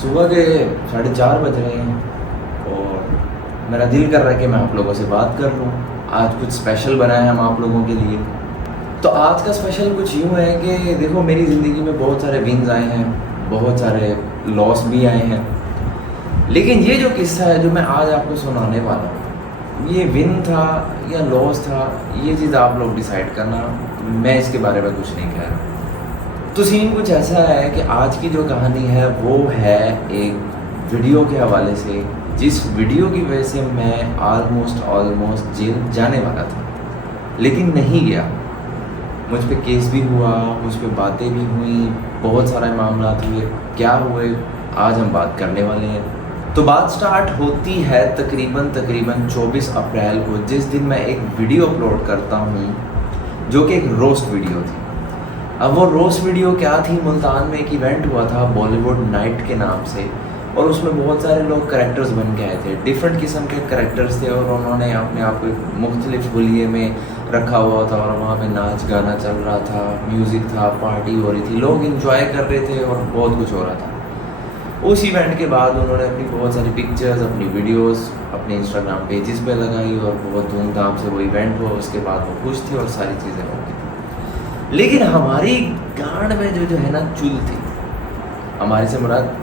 सुबह के 4:30 बज रहे हैं और मेरा दिल कर रहा है कि मैं आप लोगों से बात कर लूँ। आज कुछ स्पेशल बनाया है हम आप लोगों के लिए। तो आज का स्पेशल कुछ यूँ है कि देखो, मेरी ज़िंदगी में बहुत सारे विन्स आए हैं, बहुत सारे लॉस भी आए हैं, लेकिन ये जो किस्सा है जो मैं आज आपको सुनाने वाला हूँ, ये विन था या लॉस था, ये चीज़ आप लोग डिसाइड करना। मैं इसके बारे में कुछ नहीं कह रहा। तो सीन कुछ ऐसा है कि आज की जो कहानी है वो है एक वीडियो के हवाले से, जिस वीडियो की वजह से मैं ऑलमोस्ट जेल जाने वाला था, लेकिन नहीं गया। मुझ पे केस भी हुआ, मुझ पे बातें भी हुई, बहुत सारे मामला हुए। क्या हुए आज हम बात करने वाले हैं। तो बात स्टार्ट होती है तकरीबन 24 अप्रैल को, जिस दिन मैं एक वीडियो अपलोड करता हूँ जो कि एक रोस्ट वीडियो थी। अब वो रोस्ट वीडियो क्या थी, मुल्तान में एक इवेंट हुआ था बॉलीवुड नाइट के नाम से, और उसमें बहुत सारे लोग करैक्टर्स बन के आए थे, डिफरेंट किस्म के करैक्टर्स थे, और उन्होंने अपने आप को मुख्तलिफ हुलिये में रखा हुआ था और वहाँ पे नाच गाना चल रहा था, म्यूज़िक था, पार्टी हो रही थी, लोग इंजॉय कर रहे थे और बहुत कुछ हो रहा था। उस इवेंट के बाद उन्होंने अपनी बहुत सारी पिक्चर्स, अपनी वीडियोस अपने इंस्टाग्राम पेजेस पे लगाई और बहुत धूमधाम से वो इवेंट हुआ। उसके बाद वो खुश थे और सारी चीज़ें हो गई। लेकिन हमारी गांड में जो है ना चुल थी, हमारे से मुराद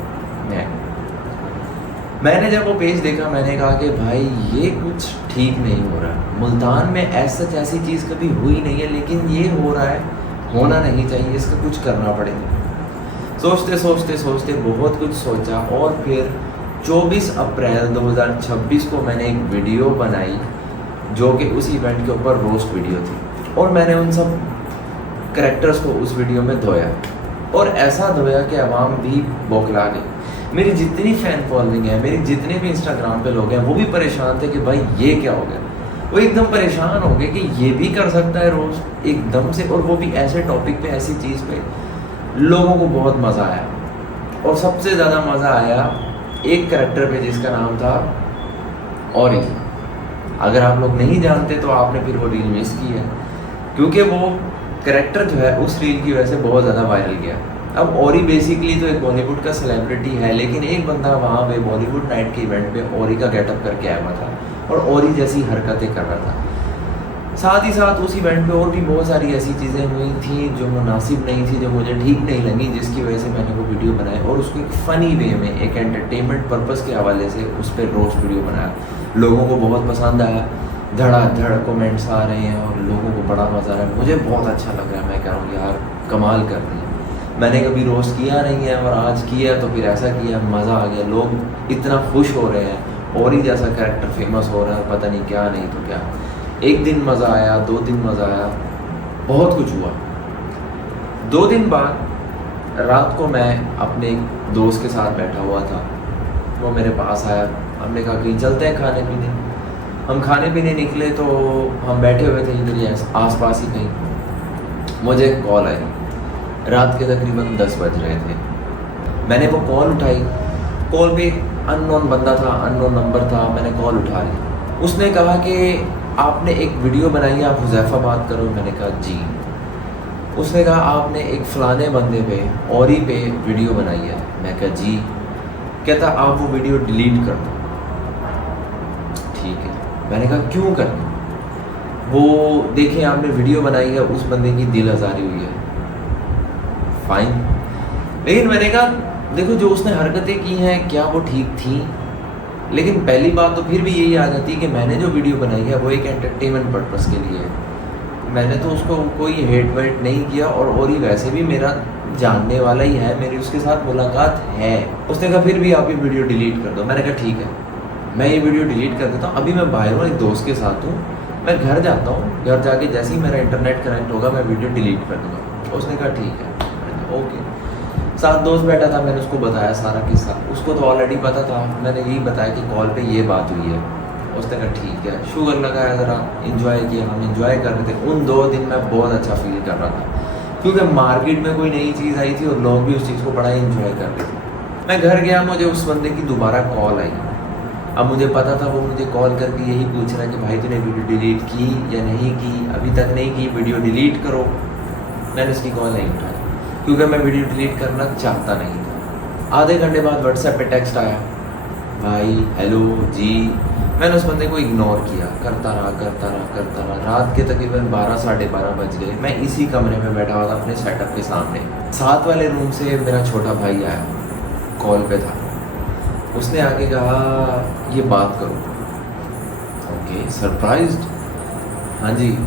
मैंने जब वो पेज देखा, मैंने कहा कि भाई ये कुछ ठीक नहीं हो रहा। मुल्तान में ऐसी चीज़ कभी हुई नहीं है, लेकिन ये हो रहा है, होना नहीं चाहिए, इसका कुछ करना पड़ेगा। सोचते बहुत कुछ सोचा, और फिर 24 अप्रैल 2026 को मैंने एक वीडियो बनाई जो कि उस इवेंट के ऊपर रोस्ट वीडियो थी, और मैंने उन सब करैक्टर्स को उस वीडियो में धोया, और ऐसा धोया कि अवाम भी बौखला गई। मेरी जितनी फ़ैन फॉलोइंग है, मेरे जितने भी इंस्टाग्राम पे लोग हैं, वो भी परेशान थे कि भाई ये क्या हो गया। वो एकदम परेशान हो गए कि ये भी कर सकता है रोज़ एकदम से, और वो भी ऐसे टॉपिक पे, ऐसी चीज़ पे। लोगों को बहुत मज़ा आया, और सबसे ज़्यादा मज़ा आया एक करैक्टर पे जिसका नाम था औरी। अगर आप लोग नहीं जानते तो आपने फिर वो रील मिस की है, क्योंकि वो करैक्टर जो है उस रील की वजह से बहुत ज़्यादा वायरल गया। अब औरी बेसिकली तो एक बॉलीवुड का सेलिब्रिटी है, लेकिन एक बंदा वहाँ पे बॉलीवुड नाइट के इवेंट पे औरी का गेटअप करके आया हुआ था और औरी जैसी हरकतें कर रहा था। साथ ही साथ उस इवेंट पे और भी बहुत सारी ऐसी चीज़ें हुई थी जो मुनासिब नहीं थी, जो मुझे ठीक नहीं लगी, जिसकी वजह से मैंने वो वीडियो बनाई और उसको एक फ़नी वे में, एक एंटरटेनमेंट पर्पज़ के हवाले से उस पर रोस्ट वीडियो बनाया। लोगों को बहुत पसंद आया, धड़ाधड़ कमेंट्स आ रहे हैं और लोगों को बड़ा मज़ा आ रहा है। मुझे बहुत अच्छा लग रहा है। मैं कह रहा हूँ यार कमाल कर रही है, मैंने कभी रोस्ट किया नहीं है और आज किया तो फिर ऐसा किया, मज़ा आ गया। लोग इतना खुश हो रहे हैं, और ही जैसा कैरेक्टर फेमस हो रहा है, पता नहीं क्या नहीं तो क्या। एक दिन मज़ा आया, 2 दिन मज़ा आया, बहुत कुछ हुआ। 2 दिन बाद रात को मैं अपने एक दोस्त के साथ बैठा हुआ था, वो मेरे पास आया। हमने कहा कि चलते हैं खाने पीने। हम खाने पीने निकले तो हम बैठे हुए थे इधर ही आस पास ही कहीं। मुझे एक कॉल आई, रात के तकरीबन 10 बज रहे थे। मैंने वो कॉल उठाई। कॉल पे अननोन बंदा था, अननोन नंबर था। मैंने कॉल उठा ली। उसने कहा कि आपने एक वीडियो बनाई है, आप हुज़ैफ़ा बात करो। मैंने कहा जी। उसने कहा आपने एक फ़लाने बंदे पे, औरी पे वीडियो बनाई है। मैं कहा जी। कहता आप वो वीडियो डिलीट कर दो। ठीक है। मैंने कहा क्यों करना? वो देखें आपने वीडियो बनाई है, उस बंदे की दिल आज़ारी हुई है, फाइन। लेकिन मैंने कहा देखो, जो उसने हरकतें की हैं क्या वो ठीक थी? लेकिन पहली बात तो फिर भी यही आ जाती है कि मैंने जो वीडियो बनाई है वो एक एंटरटेनमेंट पर्पज़ के लिए है। मैंने तो उसको कोई हेट वेट नहीं किया, और ही वैसे भी मेरा जानने वाला ही है, मेरी उसके साथ मुलाकात है। उसने कहा फिर भी आप ये वीडियो डिलीट कर दो। मैंने कहा ठीक है, मैं ये वीडियो डिलीट कर देता हूँ। अभी मैं बाहर हूँ, एक दोस्त के साथ हूँ, मैं घर जाता हूँ, घर जाके जैसे ही मेरा इंटरनेट कनेक्ट होगा मैं वीडियो डिलीट कर दूँगा। उसने कहा ठीक है, ओके। साथ दोस्त बैठा था, मैंने उसको बताया सारा किस्सा। उसको तो ऑलरेडी पता था, मैंने यही बताया कि कॉल पे ये बात हुई है। उसने कहा ठीक है, शुगर लगाया, ज़रा इन्जॉय किया। हम इन्जॉय कर रहे थे। उन 2 दिन मैं बहुत अच्छा फील कर रहा था, क्योंकि मार्केट में कोई नई चीज़ आई थी और लोग भी उस चीज़ को बड़ा इन्जॉय कर रहे थे। मैं घर गया, मुझे उस बंदे की दोबारा कॉल आई। अब मुझे पता था वो मुझे कॉल करके यही पूछ रहा है कि भाई तूने वीडियो डिलीट की या नहीं की? अभी तक नहीं की, वीडियो डिलीट करो। मैंने उसकी कॉल नहीं उठाई, क्योंकि मैं वीडियो डिलीट करना चाहता नहीं था। आधे घंटे बाद व्हाट्सएप पे टेक्स्ट आया, भाई हेलो जी। मैंने उस बंदे को इग्नोर किया, करता रहा। रात के तकरीबन 12 साढ़े 12 बज गए। मैं इसी कमरे में बैठा हुआ था अपने सेटअप के सामने। साथ वाले रूम से मेरा छोटा भाई आया, कॉल पे था। उसने आके कहा ये बात करो। Okay, surprised. हाँ जी।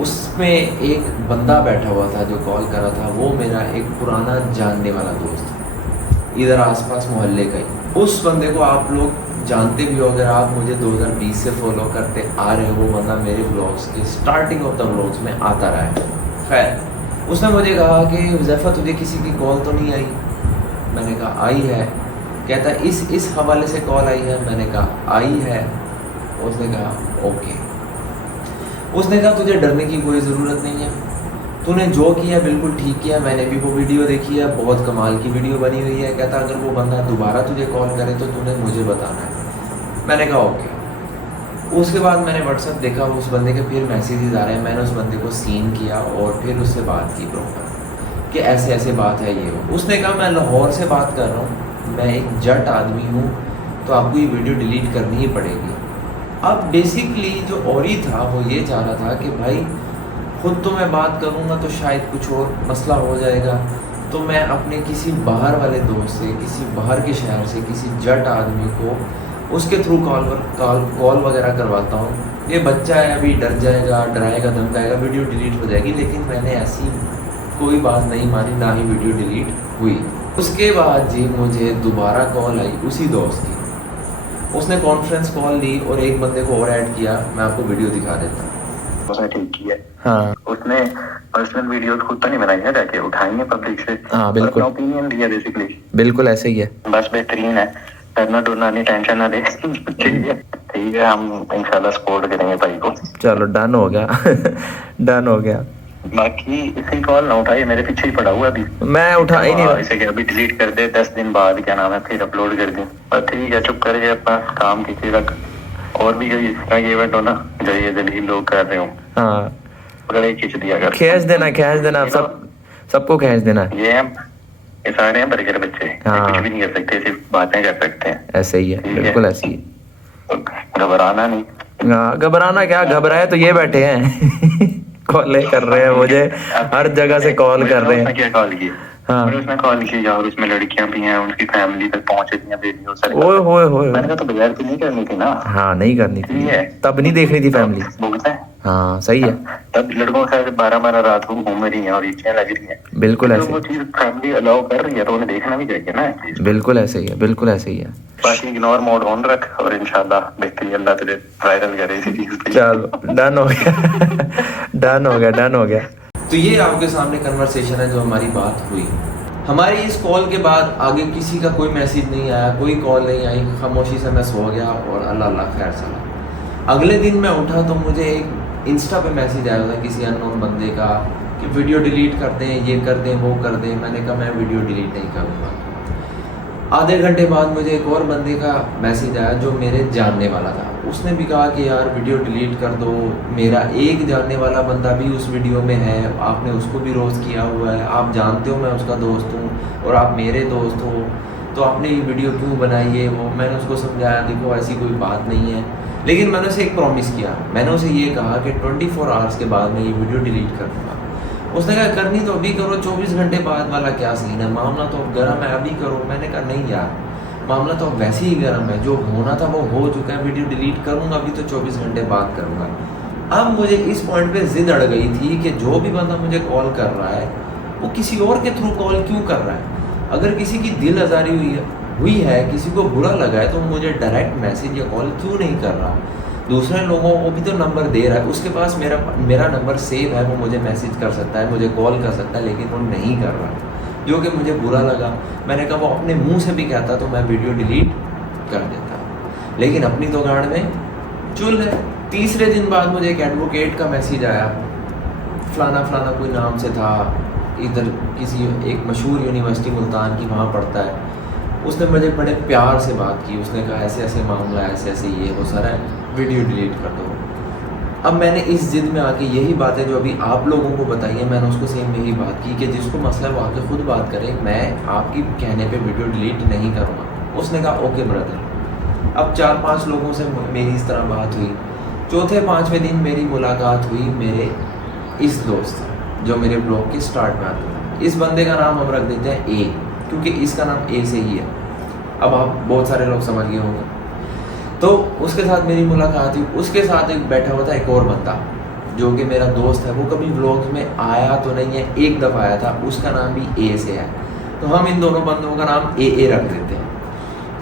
उसमें एक बंदा बैठा हुआ था जो कॉल कर रहा था, वो मेरा एक पुराना जानने वाला दोस्त, इधर आसपास मोहल्ले का ही। उस बंदे को आप लोग जानते भी हो, अगर आप मुझे 2020 से फॉलो करते आ रहे हो। वो बंदा मेरे ब्लॉग्स के स्टार्टिंग ऑफ द ब्लॉग्स में आता रहा है। खैर, उसने मुझे कहा कि हुज़ैफ़ा तुझे किसी की कॉल तो नहीं आई? मैंने कहा आई है। कहता इस हवाले से कॉल आई है? मैंने कहा आई है। उसने कहा ओके। उसने कहा तुझे डरने की कोई ज़रूरत नहीं है, तूने जो किया बिल्कुल ठीक किया। मैंने भी वो वीडियो देखी है, बहुत कमाल की वीडियो बनी हुई है। कहता अगर वो बंदा दोबारा तुझे कॉल करे तो तूने मुझे बताना है। मैंने कहा ओके। उसके बाद मैंने व्हाट्सएप देखा, उस बंदे के फिर मैसेजेस आ रहे हैं। मैंने उस बंदे को सीन किया और फिर उससे बात की प्रॉपर कि ऐसे ऐसे बात है ये वो। उसने कहा मैं लाहौर से बात कर रहा हूँ, मैं एक जट आदमी हूँ, तो आपको ये वीडियो डिलीट करनी ही पड़ेगी। अब बेसिकली जो औरी था वो ये चाह रहा था कि भाई खुद तो मैं बात करूँगा तो शायद कुछ और मसला हो जाएगा, तो मैं अपने किसी बाहर वाले दोस्त से, किसी बाहर के शहर से, किसी जट आदमी को उसके थ्रू कॉल वगैरह करवाता हूँ। ये बच्चा है, अभी डर जाएगा, डराएगा, धमकाएगा, वीडियो डिलीट हो जाएगी। लेकिन मैंने ऐसी कोई बात नहीं मानी, ना ही वीडियो डिलीट हुई। उसके बाद जी मुझे दोबारा कॉल आई उसी दोस्त की। उसने कॉन्फ्रेंस कॉल ली और एक बंदे को और ऐड किया। मैं आपको वीडियो दिखा देता हूँ। उसने ठीक किया। हाँ, उसने पर्सनल वीडियोस खुद तो नहीं बनाई है, जाके उठाई है पब्लिक से। हाँ बिल्कुल, अपना ओपिनियन दिया बेसिकली। बिल्कुल ऐसे ही है। बस बेहतरीन है, डरना डरना नहीं, टेंशन ना ले। ठीक है, हम इंशाल्लाह सपोर्ट करेंगे भाई को। चलो डन हो गया। डन हो गया। बाकी इसी कॉल ना उठाइए, मेरे पीछे ही पड़ा हुआ अभी। मैं उठा ही नहीं रहा। इसे क्या अभी डिलीट कर दे, 10 दिन बाद क्या नाम है फिर अपलोड कर दे। पर ठीक है, चुप करके अपना काम कीजिए रख। और भी कोई इस तरह के इवेंट हो ना जो ये दलील लोग कर रहे हो, हाँ गले खींच दिया कर। खींच देना, सबको खींच देना। ये सारे हैं बर्गर बच्चे, हाँ। कुछ भी नहीं कर सकते, सिर्फ बातें कर सकते हैं। ऐसे ही है, बिल्कुल ऐसे ही है। तो घबराना नहीं। हाँ, घबराना क्या, घबराए तो ये बैठे हैं। कॉल कर रहे हैं मुझे, हर जगह से कॉल कर रहे हैं। क्या कॉल किया? हाँ, और उसने कॉल किया और उसमें लड़कियां भी हैं, उनकी फैमिली तक पहुंच रही है वीडियो सर। ओए होए होए। मैंने कहा तो बगैर की नहीं करनी थी ना। हाँ, नहीं करनी थी, ठीक है। तब नहीं देखनी थी फैमिली। भुगता है। हाँ सही है, तब लड़कों के साथ 12-12 रात को घूम रही हैं और इच्छाएं लग रही हैं। बिल्कुल तो ऐसे वो चीज फैमिली अलाउ कर रही है तो उन्हें देखना भी चाहिए ना चीज। बिल्कुल ऐसे ही है, बिल्कुल ऐसे ही है। बाकी इग्नोर मोड ऑन रख और इंशाल्लाह बेहतरी अल्लाह तुझे वायरल करे इसी चीज पे। चलो डन हो गया। डन हो गया। तो ये आपके सामने कन्वर्सेशन है जो हमारी बात हुई। हमारी इस कॉल के बाद आगे किसी का कोई मैसेज नहीं आया, कोई कॉल नहीं आई। खामोशी से मैं सो गया और अल्लाह अल्लाह खैर सलाह। अगले दिन मैं उठा तो मुझे एक इंस्टा पे मैसेज आया था किसी अननोन बंदे का कि वीडियो डिलीट कर दें, ये कर दें, वो कर दें। मैंने कहा मैं वीडियो डिलीट नहीं करूँगा। आधे घंटे बाद मुझे एक और बंदे का मैसेज आया जो मेरे जानने वाला था। उसने भी कहा कि यार वीडियो डिलीट कर दो, मेरा एक जानने वाला बंदा भी उस वीडियो में है, आपने उसको भी रोस्ट किया हुआ है, आप जानते हो मैं उसका दोस्त हूँ और आप मेरे दोस्त हो, तो आपने ये वीडियो क्यों बनाई है। वो मैंने उसको समझाया देखो ऐसी कोई बात नहीं है, लेकिन मैंने उसे एक प्रॉमिस किया। मैंने उसे ये कहा कि 24 आवर्स के बाद मैं ये वीडियो डिलीट कर दूँगा। उसने कहा करनी तो अभी करो, 24 घंटे बाद वाला क्या सीन है, मामला तो अब गर्म है, अभी करो। मैंने कहा नहीं यार, मामला तो अब वैसे ही गर्म है, जो होना था वो हो चुका है, वीडियो डिलीट करूँगा अभी तो 24 घंटे बाद करूँगा। अब मुझे इस पॉइंट पे जिद अड़ गई थी कि जो भी बंदा मुझे कॉल कर रहा है वो किसी और के थ्रू कॉल क्यों कर रहा है। अगर किसी की दिल आज़ारी हुई है, किसी को बुरा लगा है, तो मुझे डायरेक्ट मैसेज या कॉल क्यों नहीं कर रहा। दूसरे लोगों को भी तो नंबर दे रहा है, उसके पास मेरा नंबर सेव है, वो मुझे मैसेज कर सकता है, मुझे कॉल कर सकता है, लेकिन वो नहीं कर रहा, जो कि मुझे बुरा लगा। मैंने कहा वो अपने मुंह से भी कहता तो मैं वीडियो डिलीट कर देता, लेकिन अपनी तो गाड़ में चुल है। तीसरे दिन बाद मुझे एक एडवोकेट का मैसेज आया, फलाना फलाना कोई नाम से था, इधर किसी एक मशहूर यूनिवर्सिटी मुल्तान की वहाँ पढ़ता है। उसने मुझे बड़े प्यार से बात की, उसने कहा ऐसे ऐसे मामला है, ऐसे ऐसे ये वो सारा है, वीडियो डिलीट कर दो। अब मैंने इस जिद में आके यही बातें जो अभी आप लोगों को बताई है, मैंने उसको सेम यही बात की कि जिसको मसला है वो आके खुद बात करे, मैं आपकी कहने पे वीडियो डिलीट नहीं करूँगा। उसने कहा ओके ब्रदर। अब 4-5 लोगों से मेरी इस तरह बात हुई। चौथे 5वें दिन मेरी मुलाकात हुई मेरे इस दोस्त से जो मेरे ब्लॉग के स्टार्ट में आता था। इस बंदे का नाम हम रख देते हैं ए, क्योंकि इसका नाम ए से ही है। अब आप बहुत सारे लोग समझ गए होंगे। तो उसके साथ मेरी मुलाकात हुई। उसके साथ एक बैठा हुआ था एक और बंदा जो कि मेरा दोस्त है, वो कभी व्लॉग्स में आया तो नहीं है, एक दफ़ा आया था, उसका नाम भी ए से है। तो हम इन दोनों बंदों का नाम ए रख देते हैं।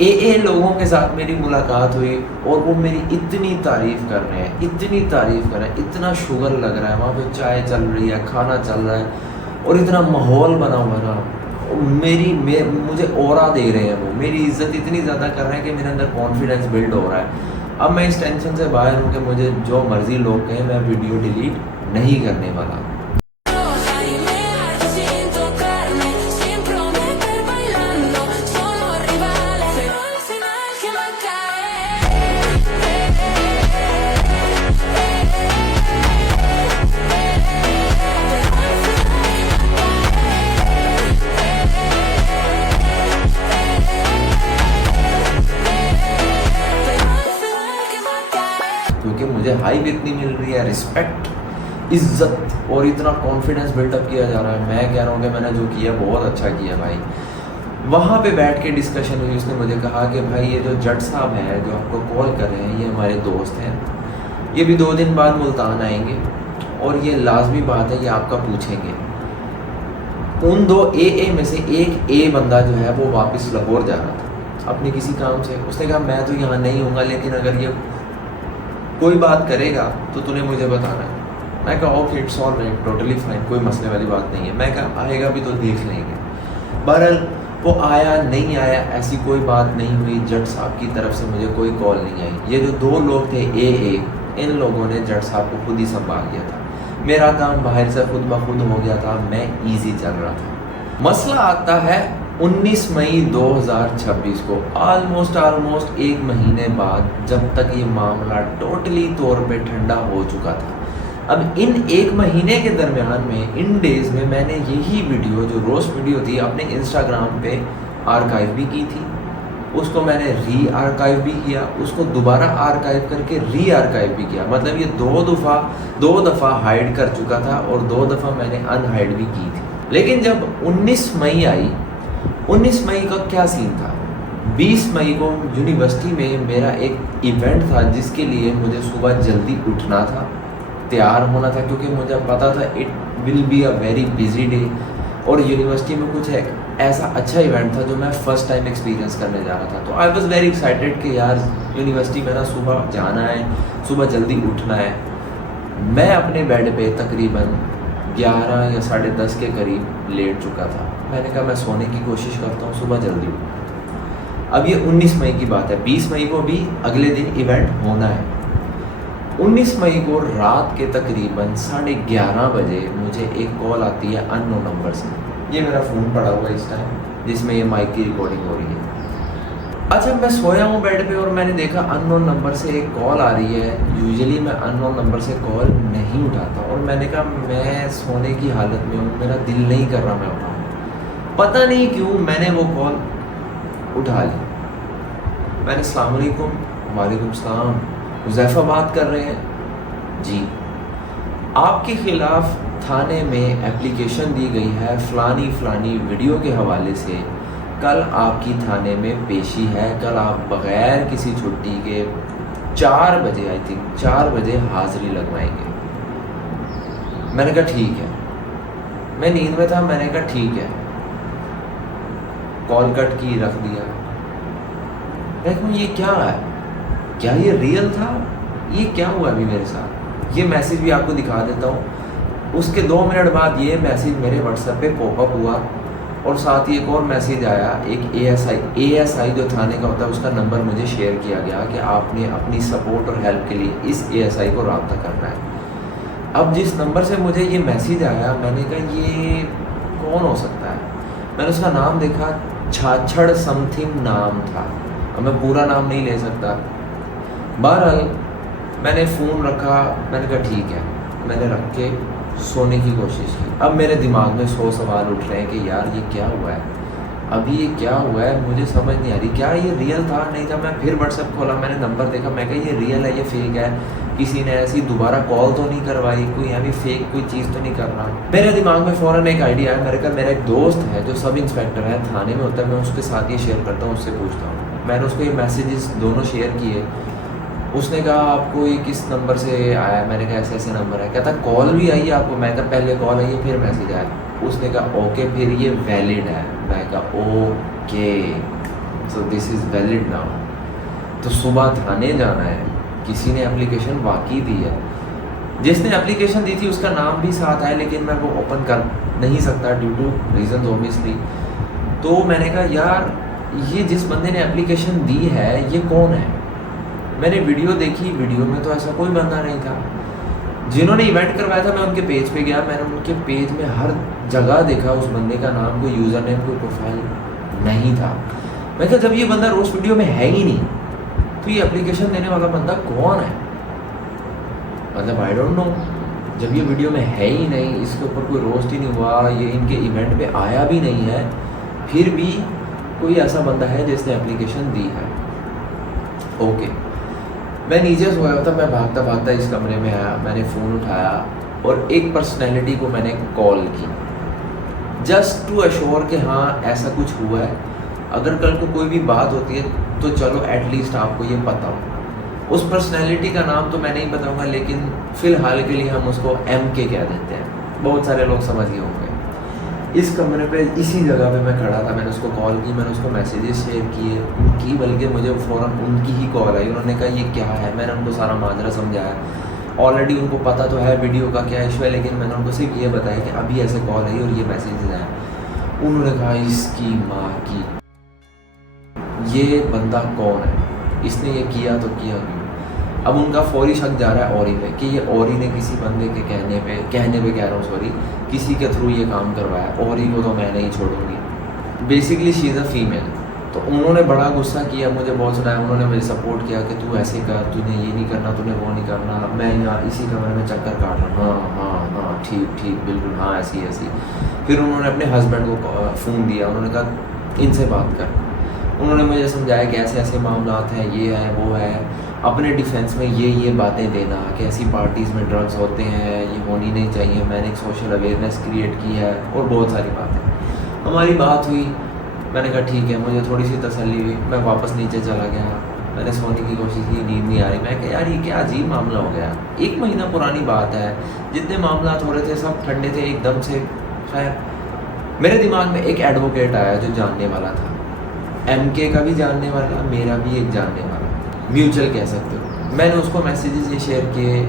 ए लोगों के साथ मेरी मुलाकात हुई और वो मेरी इतनी तारीफ़ कर रहे हैं, इतनी तारीफ़ कर रहे हैं, इतना शुगर लग रहा है, वहाँ पे चाय चल रही है, खाना चल रहा है और इतना माहौल बना हुआ ना, मुझे ऑरा दे रहे हैं। वो मेरी इज्जत इतनी ज़्यादा कर रहे हैं कि मेरे अंदर कॉन्फिडेंस बिल्ड हो रहा है। अब मैं इस टेंशन से बाहर हूँ कि मुझे जो मर्ज़ी लोग कहें, मैं वीडियो डिलीट नहीं करने वाला। क्योंकि मुझे हाइप इतनी मिल रही है, रिस्पेक्ट, इज्जत और इतना कॉन्फिडेंस बिल्डअप किया जा रहा है। मैं कह रहा हूँ कि मैंने जो किया बहुत अच्छा किया भाई। वहाँ पे बैठ के डिस्कशन हुई। उसने मुझे कहा कि भाई ये जो जट साहब हैं जो आपको कॉल कर रहे हैं, ये हमारे दोस्त हैं, ये भी 2 दिन बाद मुल्तान आएंगे और ये लाजमी बात है ये आपका पूछेंगे। उन 2 ए में से एक ए बंदा जो है वो वापस लाहौर जा रहा था अपने किसी काम से। उसने कहा मैं तो यहाँ नहीं हूँगा, लेकिन अगर ये कोई बात करेगा तो तूने मुझे बताना है। मैं कहा okay it's all right, totally fine, कोई मसले वाली बात नहीं है। मैं कहा आएगा भी तो देख लेंगे। बहरहाल वो आया नहीं आया ऐसी कोई बात नहीं हुई। जट साहब की तरफ से मुझे कोई कॉल नहीं आई। ये जो 2 लोग थे ए, इन लोगों ने जट साहब को खुद ही संभाल लिया था। मेरा काम बाहर से खुद ब खुद हो गया था, मैं ईजी चल रहा था। मसला आता है 19 मई 2026 को, ऑलमोस्ट 1 महीने बाद, जब तक ये मामला टोटली तौर पे ठंडा हो चुका था। अब इन 1 महीने के दरमियान में, इन डेज़ में, मैंने यही वीडियो जो रोस्ट वीडियो थी अपने इंस्टाग्राम पे आर्काइव भी की थी। उसको मैंने री आर्काइव भी किया, उसको दोबारा आर्काइव करके री आर्काइव भी किया। मतलब ये 2 दफ़ा हाइड कर चुका था और 2 दफ़ा मैंने अनहाइड भी की थी। लेकिन जब 19 मई आई, 19 मई का क्या सीन था? 20 मई को यूनिवर्सिटी में मेरा एक इवेंट था जिसके लिए मुझे सुबह जल्दी उठना था, तैयार होना था, क्योंकि मुझे पता था it will be a very busy day. और यूनिवर्सिटी में कुछ एक ऐसा अच्छा इवेंट था जो मैं फ़र्स्ट टाइम एक्सपीरियंस करने जा रहा था। तो आई वॉज़ वेरी एक्साइटेड कि यार यूनिवर्सिटी में ना सुबह जाना है, सुबह जल्दी उठना है। मैं अपने बेड पे तकरीबन 11 या 10:30 के करीब लेट चुका था। मैंने कहा मैं सोने की कोशिश करता हूँ, सुबह जल्दी उठूँ। अब ये 19 मई की बात है। 20 मई को भी अगले दिन इवेंट होना है। 19 मई को रात के तकरीबन 11:30 बजे मुझे एक कॉल आती है अननोन नंबर से। ये मेरा फ़ोन पड़ा हुआ है इस टाइम जिसमें ये माइक की रिकॉर्डिंग हो रही है। अच्छा, मैं सोया हूँ बेड पे और मैंने देखा अननोन नंबर से एक कॉल आ रही है। यूजुअली मैं अननोन नंबर से कॉल नहीं उठाता और मैंने कहा मैं सोने की हालत में हूँ, मेरा दिल नहीं कर रहा मैं उठाऊँ। पता नहीं क्यों मैंने वो कॉल उठा ली। मैंने अस्सलाम वालेकुम। वालेकुम सलाम। हुज़ैफ़ा बात कर रहे हैं? जी। आपके ख़िलाफ़ थाने में एप्लीकेशन दी गई है फ़लानी वीडियो के हवाले से। कल आपकी थाने में पेशी है। कल आप बग़ैर किसी छुट्टी के 4 बजे, आई थिंक 4 बजे हाज़िरी लगवाएंगे। मैंने कहा ठीक है। मैं नींद में था, मैंने कहा ठीक है। कॉल कट की, रख दिया। देखो ये क्या है, क्या ये रियल था? ये क्या हुआ अभी मेरे साथ? ये मैसेज भी आपको दिखा देता हूँ। उसके 2 मिनट बाद ये मैसेज मेरे व्हाट्सएप पे पॉपअप हुआ और साथ ही एक और मैसेज आया। एक एएसआई जो थाने का होता है उसका नंबर मुझे शेयर किया गया कि आपने अपनी सपोर्ट और हेल्प के लिए इस एएसआई को रब्ता करना है। अब जिस नंबर से मुझे ये मैसेज आया, मैंने कहा ये कौन हो सकता है? मैंने उसका नाम देखा, छाछड़ समथिंग नाम था। अब मैं पूरा नाम नहीं ले सकता। बहरहाल मैंने फ़ोन रखा, मैंने कहा ठीक है, मैंने रख के सोने की कोशिश की। अब मेरे दिमाग में 100 सवाल उठ रहे हैं कि यार ये क्या हुआ है, अभी ये क्या हुआ है, मुझे समझ नहीं आ रही, क्या ये रियल था नहीं था। मैं फिर व्हाट्सएप खोला, मैंने नंबर देखा, मैं कहा ये रियल है ये फेक है, किसी ने ऐसी दोबारा कॉल तो नहीं करवाई, कोई यहाँ भी फेक कोई चीज़ तो नहीं कर रहा। मेरे दिमाग में फ़ौरन एक आइडिया आया, मेरे कहा मेरा एक दोस्त है जो सब इंस्पेक्टर है, थाने में होता है, मैं उसके साथ ये शेयर करता हूँ, उससे पूछता हूँ। मैंने उसको ये मैसेजेस दोनों शेयर किए। उसने कहा आपको ये किस नंबर से आया, मैंने कहा ऐसे ऐसे नंबर है। कहता कॉल भी आई है आपको, मैं कहा पहले कॉल आई है फिर मैसेज आया। उसने कहा ओके फिर ये वैलिड है, मैं कहा okay so this is valid now. तो सुबह थाने जाना है, किसी ने एप्लीकेशन वाकई दी है, जिसने एप्लीकेशन दी थी उसका नाम भी साथ है, लेकिन मैं वो ओपन कर नहीं सकता ड्यू टू रीजन ऑब्वियसली। तो मैंने कहा यार ये जिस बंदे ने एप्लीकेशन दी है ये कौन है। मैंने वीडियो देखी, वीडियो में तो ऐसा कोई बंदा नहीं था। जिन्होंने इवेंट करवाया था मैं उनके पेज पे गया, मैंने उनके पेज में हर जगह देखा उस बंदे का नाम, कोई यूज़र नेम कोई प्रोफाइल नहीं था। मैं कहा जब ये बंदा रोस्ट वीडियो में है ही नहीं तो ये एप्लीकेशन देने वाला बंदा कौन है, मतलब आई डोंट नो। जब ये वीडियो में है ही नहीं, इसके ऊपर कोई रोस्ट ही नहीं हुआ, ये इनके इवेंट पे आया भी नहीं है, फिर भी कोई ऐसा बंदा है जिसने एप्लीकेशन दी है। ओके मैं नीचे सोया था, मैं भागता भागता इस कमरे में आया, मैंने फ़ोन उठाया और एक पर्सनैलिटी को मैंने कॉल की जस्ट टू अश्योर कि हाँ ऐसा कुछ हुआ है, अगर कल को कोई भी बात होती है तो चलो एटलीस्ट आपको ये पता हो। उस पर्सनैलिटी का नाम तो मैं नहीं बताऊंगा, लेकिन फ़िलहाल के लिए हम उसको MK कह देते हैं, बहुत सारे लोग समझ गए होंगे। इस कमरे पे इसी जगह पे मैं खड़ा था, मैंने उसको कॉल की, मैंने उसको मैसेजेस शेयर किए उनकी, बल्कि मुझे फ़ौरन उनकी ही कॉल आई। उन्होंने कहा ये क्या है, मैंने उनको सारा माजरा समझाया। ऑलरेडी उनको पता तो है वीडियो का क्या इशू है, लेकिन मैंने उनको सिर्फ ये बताया कि अभी ऐसे कॉल आई और ये मैसेजेस आए। उन्होंने कहा इसकी माँ की, ये बंदा कौन है, इसने ये किया तो किया क्यों। अब उनका फौरी शक जा रहा है औरी पे कि ये औरी ने किसी बंदे के कहने पे कह रहा हूँ सॉरी, किसी के थ्रू ये काम करवाया। औरी को तो मैं नहीं छोड़ूंगी, basically she is a female. तो उन्होंने बड़ा गुस्सा किया, मुझे बहुत सुनाया, उन्होंने मुझे सपोर्ट किया कि तू ऐसे कर, तूने ये नहीं करना, तूने वो नहीं करना। मैं यहाँ इसी कमरे में चक्कर काट रहा हूँ, हाँ ठीक बिल्कुल हाँ ऐसी। फिर उन्होंने अपने हस्बैंड को फ़ोन दिया, उन्होंने कहा इनसे बात कर। उन्होंने मुझे समझाया कि ऐसे ऐसे मामलात हैं, ये है वो है, अपने डिफेंस में ये बातें देना कि ऐसी पार्टीज़ में ड्रग्स होते हैं, ये होनी नहीं चाहिए। मैंने एक सोशल अवेयरनेस क्रिएट की है और बहुत सारी बातें। हमारी बात हुई, मैंने कहा ठीक है, मुझे थोड़ी सी तसल्ली हुई, मैं वापस नीचे चला गया। मैंने सोने की कोशिश की, नींद नहीं आ रही। मैं कहा यार ये क्या अजीब मामला हो गया, 1 महीना पुरानी बात है, जितने मामला हो रहे थे सब ठंडे थे एकदम से। खैर मेरे दिमाग में एक एडवोकेट आया जो जानने वाला था, MK का भी जानने वाला, मेरा भी एक जानने वाला, म्यूचुअल कह सकते हो। मैंने उसको मैसेजेस ये शेयर किए।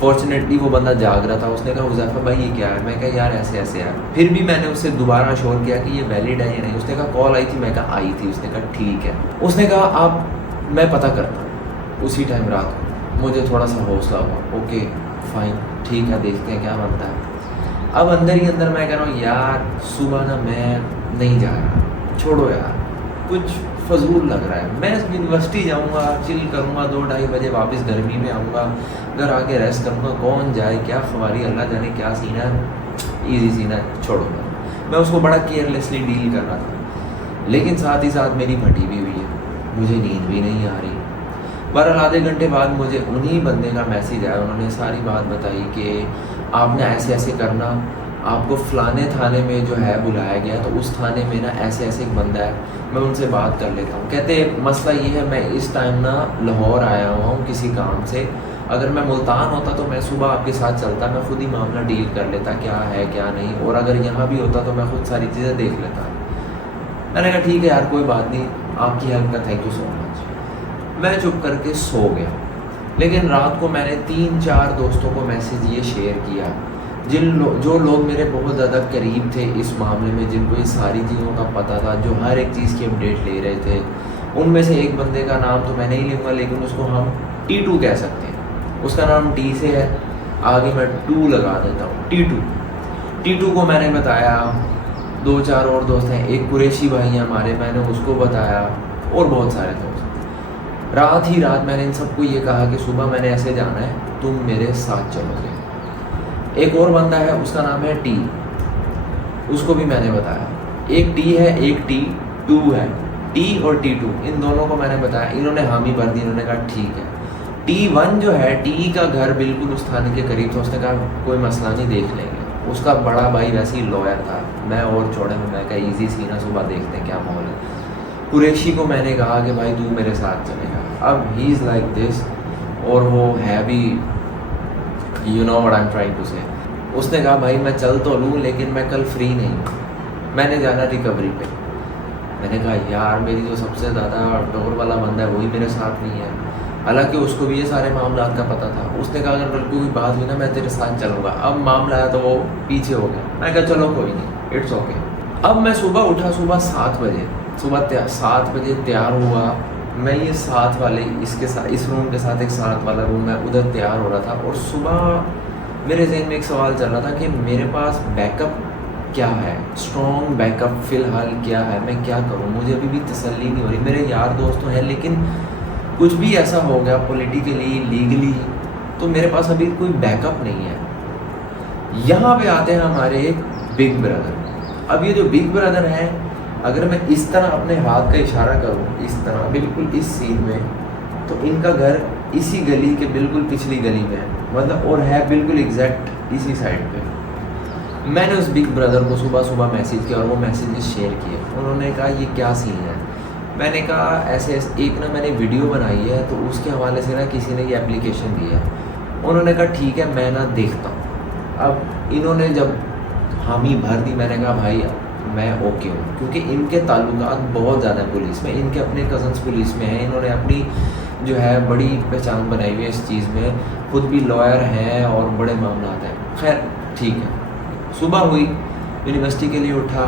फॉर्चुनेटली वो बंदा जाग रहा था, उसने कहा हुज़ैफा भाई ये क्या है। मैं कहा यार ऐसे है। फिर भी मैंने उससे दोबारा श्योर किया कि ये वैलिड है या नहीं। उसने कहा कॉल आई थी, मैं कहा आई थी। उसने कहा ठीक है। उसने कहा आप मैं पता करता हूँ। उसी टाइम रात को मुझे थोड़ा सा हौसला हुआ, ओके फाइन ठीक है, देखते हैं क्या बनता है। अब अंदर ही अंदर मैं कह रहा हूँ यार सुबह ना मैं नहीं जा रहा, छोड़ो यार, कुछ फजूल लग रहा है। मैं यूनिवर्सिटी जाऊंगा, चिल करूंगा, 2-2:30 बजे वापस गर्मी में आऊँगा, घर आके रेस्ट करूंगा, कौन जाए क्या खबारी, अल्लाह जाने क्या सीन है, ईजी सीन है, छोड़ो। मैं उसको बड़ा केयरलेसली डील कर रहा था, लेकिन साथ ही साथ मेरी फटी भी हुई है, मुझे नींद भी नहीं आ रही। बहरहाल आधे घंटे बाद मुझे उन्हीं बंदे का मैसेज आया, उन्होंने सारी बात बताई कि आपने ऐसे ऐसे करना, आपको फ़लाने थाने में जो है बुलाया गया, तो उस थाने में ना ऐसे ऐसे एक बंदा है, मैं उनसे बात कर लेता हूँ। कहते मसला ये है मैं इस टाइम ना लाहौर आया हुआ हूँ किसी काम से, अगर मैं मुल्तान होता तो मैं सुबह आपके साथ चलता, मैं खुद ही मामला डील कर लेता क्या है क्या नहीं, और अगर यहाँ भी होता तो मैं खुद सारी चीज़ें देख लेता। मैंने कहा ठीक है यार कोई बात नहीं, आपकी हेल्प का थैंक यू सो मच। मैं चुप करके सो गया। लेकिन रात को मैंने 3-4 दोस्तों को मैसेज ये शेयर किया जो लोग मेरे बहुत ज़्यादा करीब थे इस मामले में, जिनको ये सारी चीज़ों का पता था, जो हर एक चीज़ की अपडेट ले रहे थे। उनमें से एक बंदे का नाम तो मैं नहीं लूँगा, लेकिन उसको हम T2 कह सकते हैं। उसका नाम T से है, आगे मैं 2 लगा देता हूँ, T2 को मैंने बताया। 2-4 और दोस्त हैं, एक कुरैशी भाई हैं हमारे, मैंने उसको बताया, और बहुत सारे दोस्त। रात ही रात मैंने इन सबको ये कहा कि सुबह मैंने ऐसे जाना है, तुम मेरे साथ चलोगे। एक और बंदा है, उसका नाम है टी, उसको भी मैंने बताया। एक टी है, एक T2 है, टी और T2 इन दोनों को मैंने बताया। इन्होंने हामी भर दी, इन्होंने कहा ठीक है। T1 जो है, टी का घर बिल्कुल उस थाने के करीब था। उसने कहा कोई मसला नहीं, देख लेंगे। उसका बड़ा भाई वैसे ही लॉयर था, मैं और चौड़े में, मैं कहा ईजी सी ना, सुबह देखते हैं क्या माहौल है। कुरैशी को मैंने कहा कि भाई तू मेरे साथ चलेगा। अब ही इज़ लाइक दिस, और वो है भी, you know what I am trying to say. उसने कहा भाई मैं चल तो लूँ, लेकिन मैं कल फ्री नहीं हूँ, मैंने जाना रिकवरी पे। मैंने कहा यार मेरी जो सबसे ज़्यादा डोर वाला बंदा है वही मेरे साथ नहीं है। हालांकि उसको भी ये सारे मामला का पता था। उसने कहा अगर कल कोई बात हुई ना मैं तेरे साथ चलूँगा। अब मामला आया तो वो पीछे हो गया। मैं कहा चलो कोई नहीं, इट्स ओके। अब मैं सुबह उठा, सुबह 7 बजे, सुबह 7 बजे तैयार हुआ। मैं ये 7 वाले इसके साथ, इस रूम के साथ एक 7 वाला रूम है, उधर तैयार हो रहा था। और सुबह मेरे जहन में एक सवाल चल रहा था कि मेरे पास बैकअप क्या है, स्ट्रॉन्ग बैकअप फ़िलहाल क्या है, मैं क्या करूं। मुझे अभी भी तसल्ली नहीं हो रही। मेरे यार दोस्त तो हैं, लेकिन कुछ भी ऐसा हो गया पॉलिटिकली, लीगली, तो मेरे पास अभी कोई बैकअप नहीं है। यहाँ पे आते हैं हमारे एक बिग ब्रदर। अब ये जो बिग ब्रदर हैं, अगर मैं इस तरह अपने हाथ का इशारा करूँ, इस तरह बिल्कुल इस सीन में, तो इनका घर इसी गली के बिल्कुल पिछली गली में है, मतलब, और है बिल्कुल एग्जैक्ट इसी साइड पे। मैंने उस बिग ब्रदर को सुबह सुबह मैसेज किया और वो मैसेजेस शेयर किए। उन्होंने कहा ये क्या सीन है। मैंने कहा ऐसे एक ना मैंने वीडियो बनाई है, तो उसके हवाले से ना किसी ने ये एप्लीकेशन दी है। उन्होंने कहा ठीक है मैं ना देखता हूँ। अब इन्होंने जब हामी भर दी, मैंने कहा भाई मैं ओके हूँ, क्योंकि इनके ताल्लुकात बहुत ज़्यादा पुलिस में, इनके अपने कज़न्स पुलिस में हैं। इन्होंने अपनी जो है बड़ी पहचान बनाई हुई है इस चीज़ में, खुद भी लॉयर हैं और बड़े मामला हैं। खैर ठीक है। सुबह हुई, यूनिवर्सिटी के लिए उठा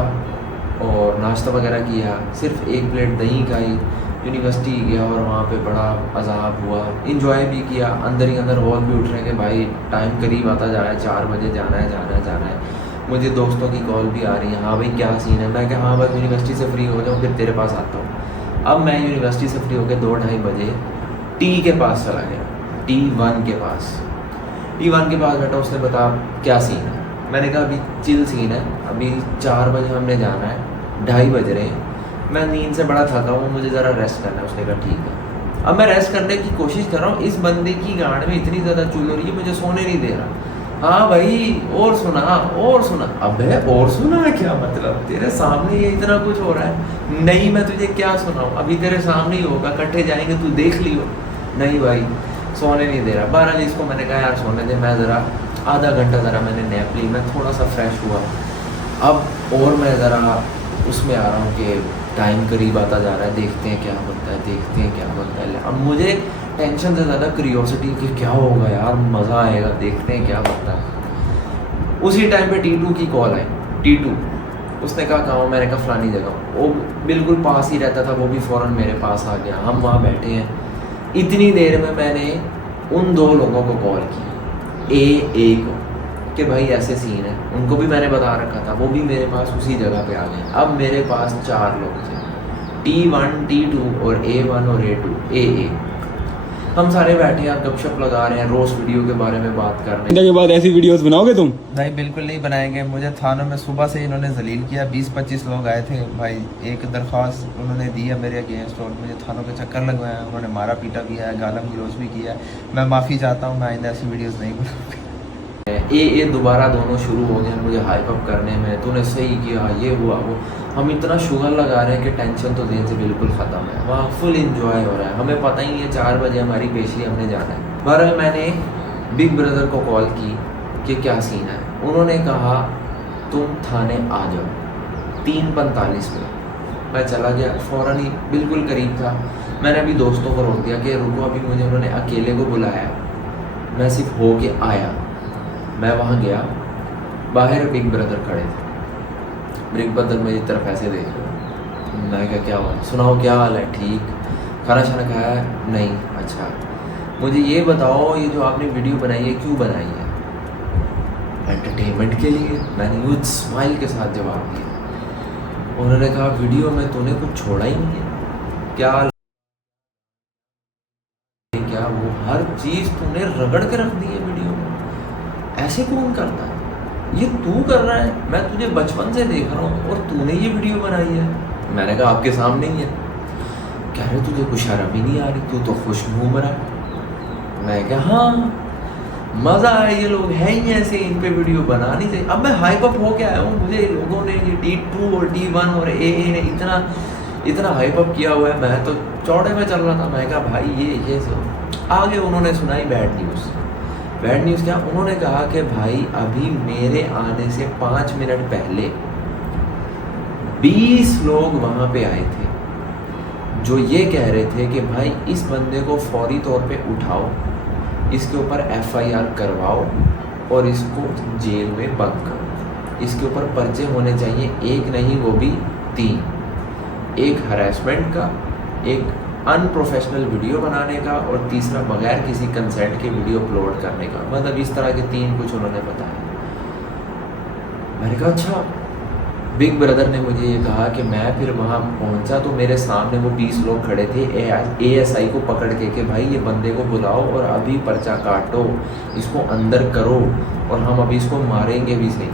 और नाश्ता वगैरह किया, सिर्फ 1 प्लेट दही खाई, यूनिवर्सिटी गया और वहाँ पे बड़ा अजाब हुआ। इंजॉय भी किया, अंदर ही अंदर हॉल भी उठ रहे हैं कि भाई टाइम करीब आता जा रहा है, 4 बजे जाना है, जाना है, जाना है। मुझे दोस्तों की कॉल भी आ रही है, हाँ भाई क्या सीन है। मैं क्या, हाँ बस यूनिवर्सिटी से फ्री हो जाऊँ फिर तेरे पास आता हूँ। अब मैं यूनिवर्सिटी से फ्री होकर 2-2:30 बजे टी के पास चला गया, T1 के पास। T1 के पास बैठा, उसने बताया क्या सीन है। मैंने कहा अभी चिल सीन है, अभी 4 बजे हमने जाना है, 2:30 बज रहे हैं, मैं नींद से बड़ा थका हूँ, मुझे ज़रा रेस्ट करना है। उसने कहा ठीक है। अब मैं रेस्ट करने की कोशिश कर रहा हूँ, इस बंदे की गांड में इतनी ज़्यादा चुल हो रही है, मुझे सोने नहीं दे रहा। हाँ भाई और सुना, और सुना। अबे और सुना है क्या मतलब, तेरे सामने ये इतना कुछ हो रहा है। नहीं मैं तुझे क्या सुनाऊँ, अभी तेरे सामने ही होगा, इकट्ठे जाएंगे, तू देख लियो। नहीं भाई सोने नहीं दे रहा। 12 इसको मैंने कहा यार सोने दे, मैं ज़रा आधा घंटा ज़रा मैंने नैप ली, मैं थोड़ा सा फ्रेश हुआ। अब और मैं ज़रा उसमें आ रहा हूँ कि टाइम करीब आता जा रहा है, देखते हैं क्या बनता है, देखते हैं क्या बनता है। अब मुझे टेंशन से ज़्यादा क्यूरियोसिटी कि क्या होगा यार, मज़ा आएगा, देखते हैं क्या बनता है। उसी टाइम पे T2 की कॉल आई। T2 उसने कहा कहाँ हो, मैंने कहा फलानी जगह। वो बिल्कुल पास ही रहता था, वो भी फ़ौरन मेरे पास आ गया। हम वहाँ बैठे हैं। इतनी देर में मैंने उन 2 लोगों को कॉल की, A को, कि भाई ऐसे सीन है। उनको भी मैंने बता रखा था, वो भी मेरे पास उसी जगह पे आ गए। अब मेरे पास 4 लोग थे, T1, T2 और A1 और AA। हम सारे बैठे हैं, गपशप लगा रहे हैं, रोस्ट वीडियो के बारे में बात कर रहे हैं। के बाद ऐसी वीडियोस बनाओगे तुम? भाई बिल्कुल नहीं बनाएंगे। मुझे थानों में सुबह से इन्होंने जलील किया। 20-25 लोग आए थे भाई, एक दरख्वास्त उन्होंने दी है मेरे अगेंस्ट और मुझे थानों के चक्कर लगवाया। उन्होंने मारा पीटा भी है, गालम गलोच भी किया है। मैं माफ़ी चाहता हूँ, मैं आइंदा ऐसी वीडियोज़ नहीं बनाऊँगी। AA दोबारा दोनों शुरू हो गए मुझे हाइप अप करने में, तूने सही किया, ये हुआ वो। हम इतना शुगर लगा रहे हैं कि टेंशन तो दिन से बिल्कुल ख़त्म है, वहाँ फुल इंजॉय हो रहा है। हमें पता ही है 4 बजे हमारी पेशी, हमने जाना है। बहरहाल मैंने बिग ब्रदर को कॉल की कि क्या सीन है। उन्होंने कहा तुम थाने आ जाओ 3:45 में। मैं चला गया, फ़ौरन ही बिल्कुल करीब था। मैंने अभी दोस्तों को रोक दिया कि रुको, अभी मुझे उन्होंने अकेले को बुलाया, मैं सिर्फ हो के आया। मैं वहाँ गया, बाहर बिग ब्रदर खड़े थे। बिग ब्रदर मेरी तरफ ऐसे देख रहे। मैं क्या हुआ, सुनाओ क्या हाल है, ठीक, खाना शाना खाया है? नहीं। अच्छा मुझे ये बताओ, ये जो आपने वीडियो बनाई है क्यों बनाई है? एंटरटेनमेंट के लिए। मैंने यूँ स्माइल के साथ जवाब दिया। उन्होंने कहा वीडियो में तूने कुछ छोड़ा ही नहीं है क्या? रगड़ के रख दी है वीडियो में। ऐसे कौन करता है? ये तू कर रहा है, मैं तुझे बचपन से देख रहा हूँ और तूने ये वीडियो बनाई है। मैंने कहा आपके सामने ही है। कह रहे तुझे कुछ शर्म ही नहीं आ रही, तू तो खुश घूम रहा है। मैं कहा हाँ, मज़ा है, ये लोग हैं ही ऐसे, इन पे वीडियो बनानी चाहिए। अब मैं हाइप अप हो के आया हूँ, मुझे लोगों ने ये T2 और T1 और AA ने इतना हाइप अप किया हुआ है, मैं तो चौड़े में चल रहा था। मैं कहा भाई ये सब आगे उन्होंने सुनाई बैड न्यूज़। बैड न्यूज़ क्या? उन्होंने कहा कि भाई अभी मेरे आने से 5 मिनट पहले 20 लोग वहाँ पे आए थे जो ये कह रहे थे कि भाई इस बंदे को फौरी तौर पे उठाओ, इसके ऊपर FIR करवाओ और इसको जेल में बंद करो। इसके ऊपर पर्चे होने चाहिए, एक नहीं वो भी 3, एक हरासमेंट का, एक अनप्रोफेशनल वीडियो बनाने का और तीसरा बगैर किसी कंसेंट के वीडियो अपलोड करने का। मतलब इस तरह के 3 कुछ उन्होंने बताया। मैंने कहा अच्छा। बिग ब्रदर ने मुझे ये कहा कि मैं फिर वहाँ पहुँचा तो मेरे सामने वो 20 लोग खड़े थे ASI को पकड़ के कि भाई ये बंदे को बुलाओ और अभी पर्चा काटो, इसको अंदर करो और हम अभी इसको मारेंगे भी सही।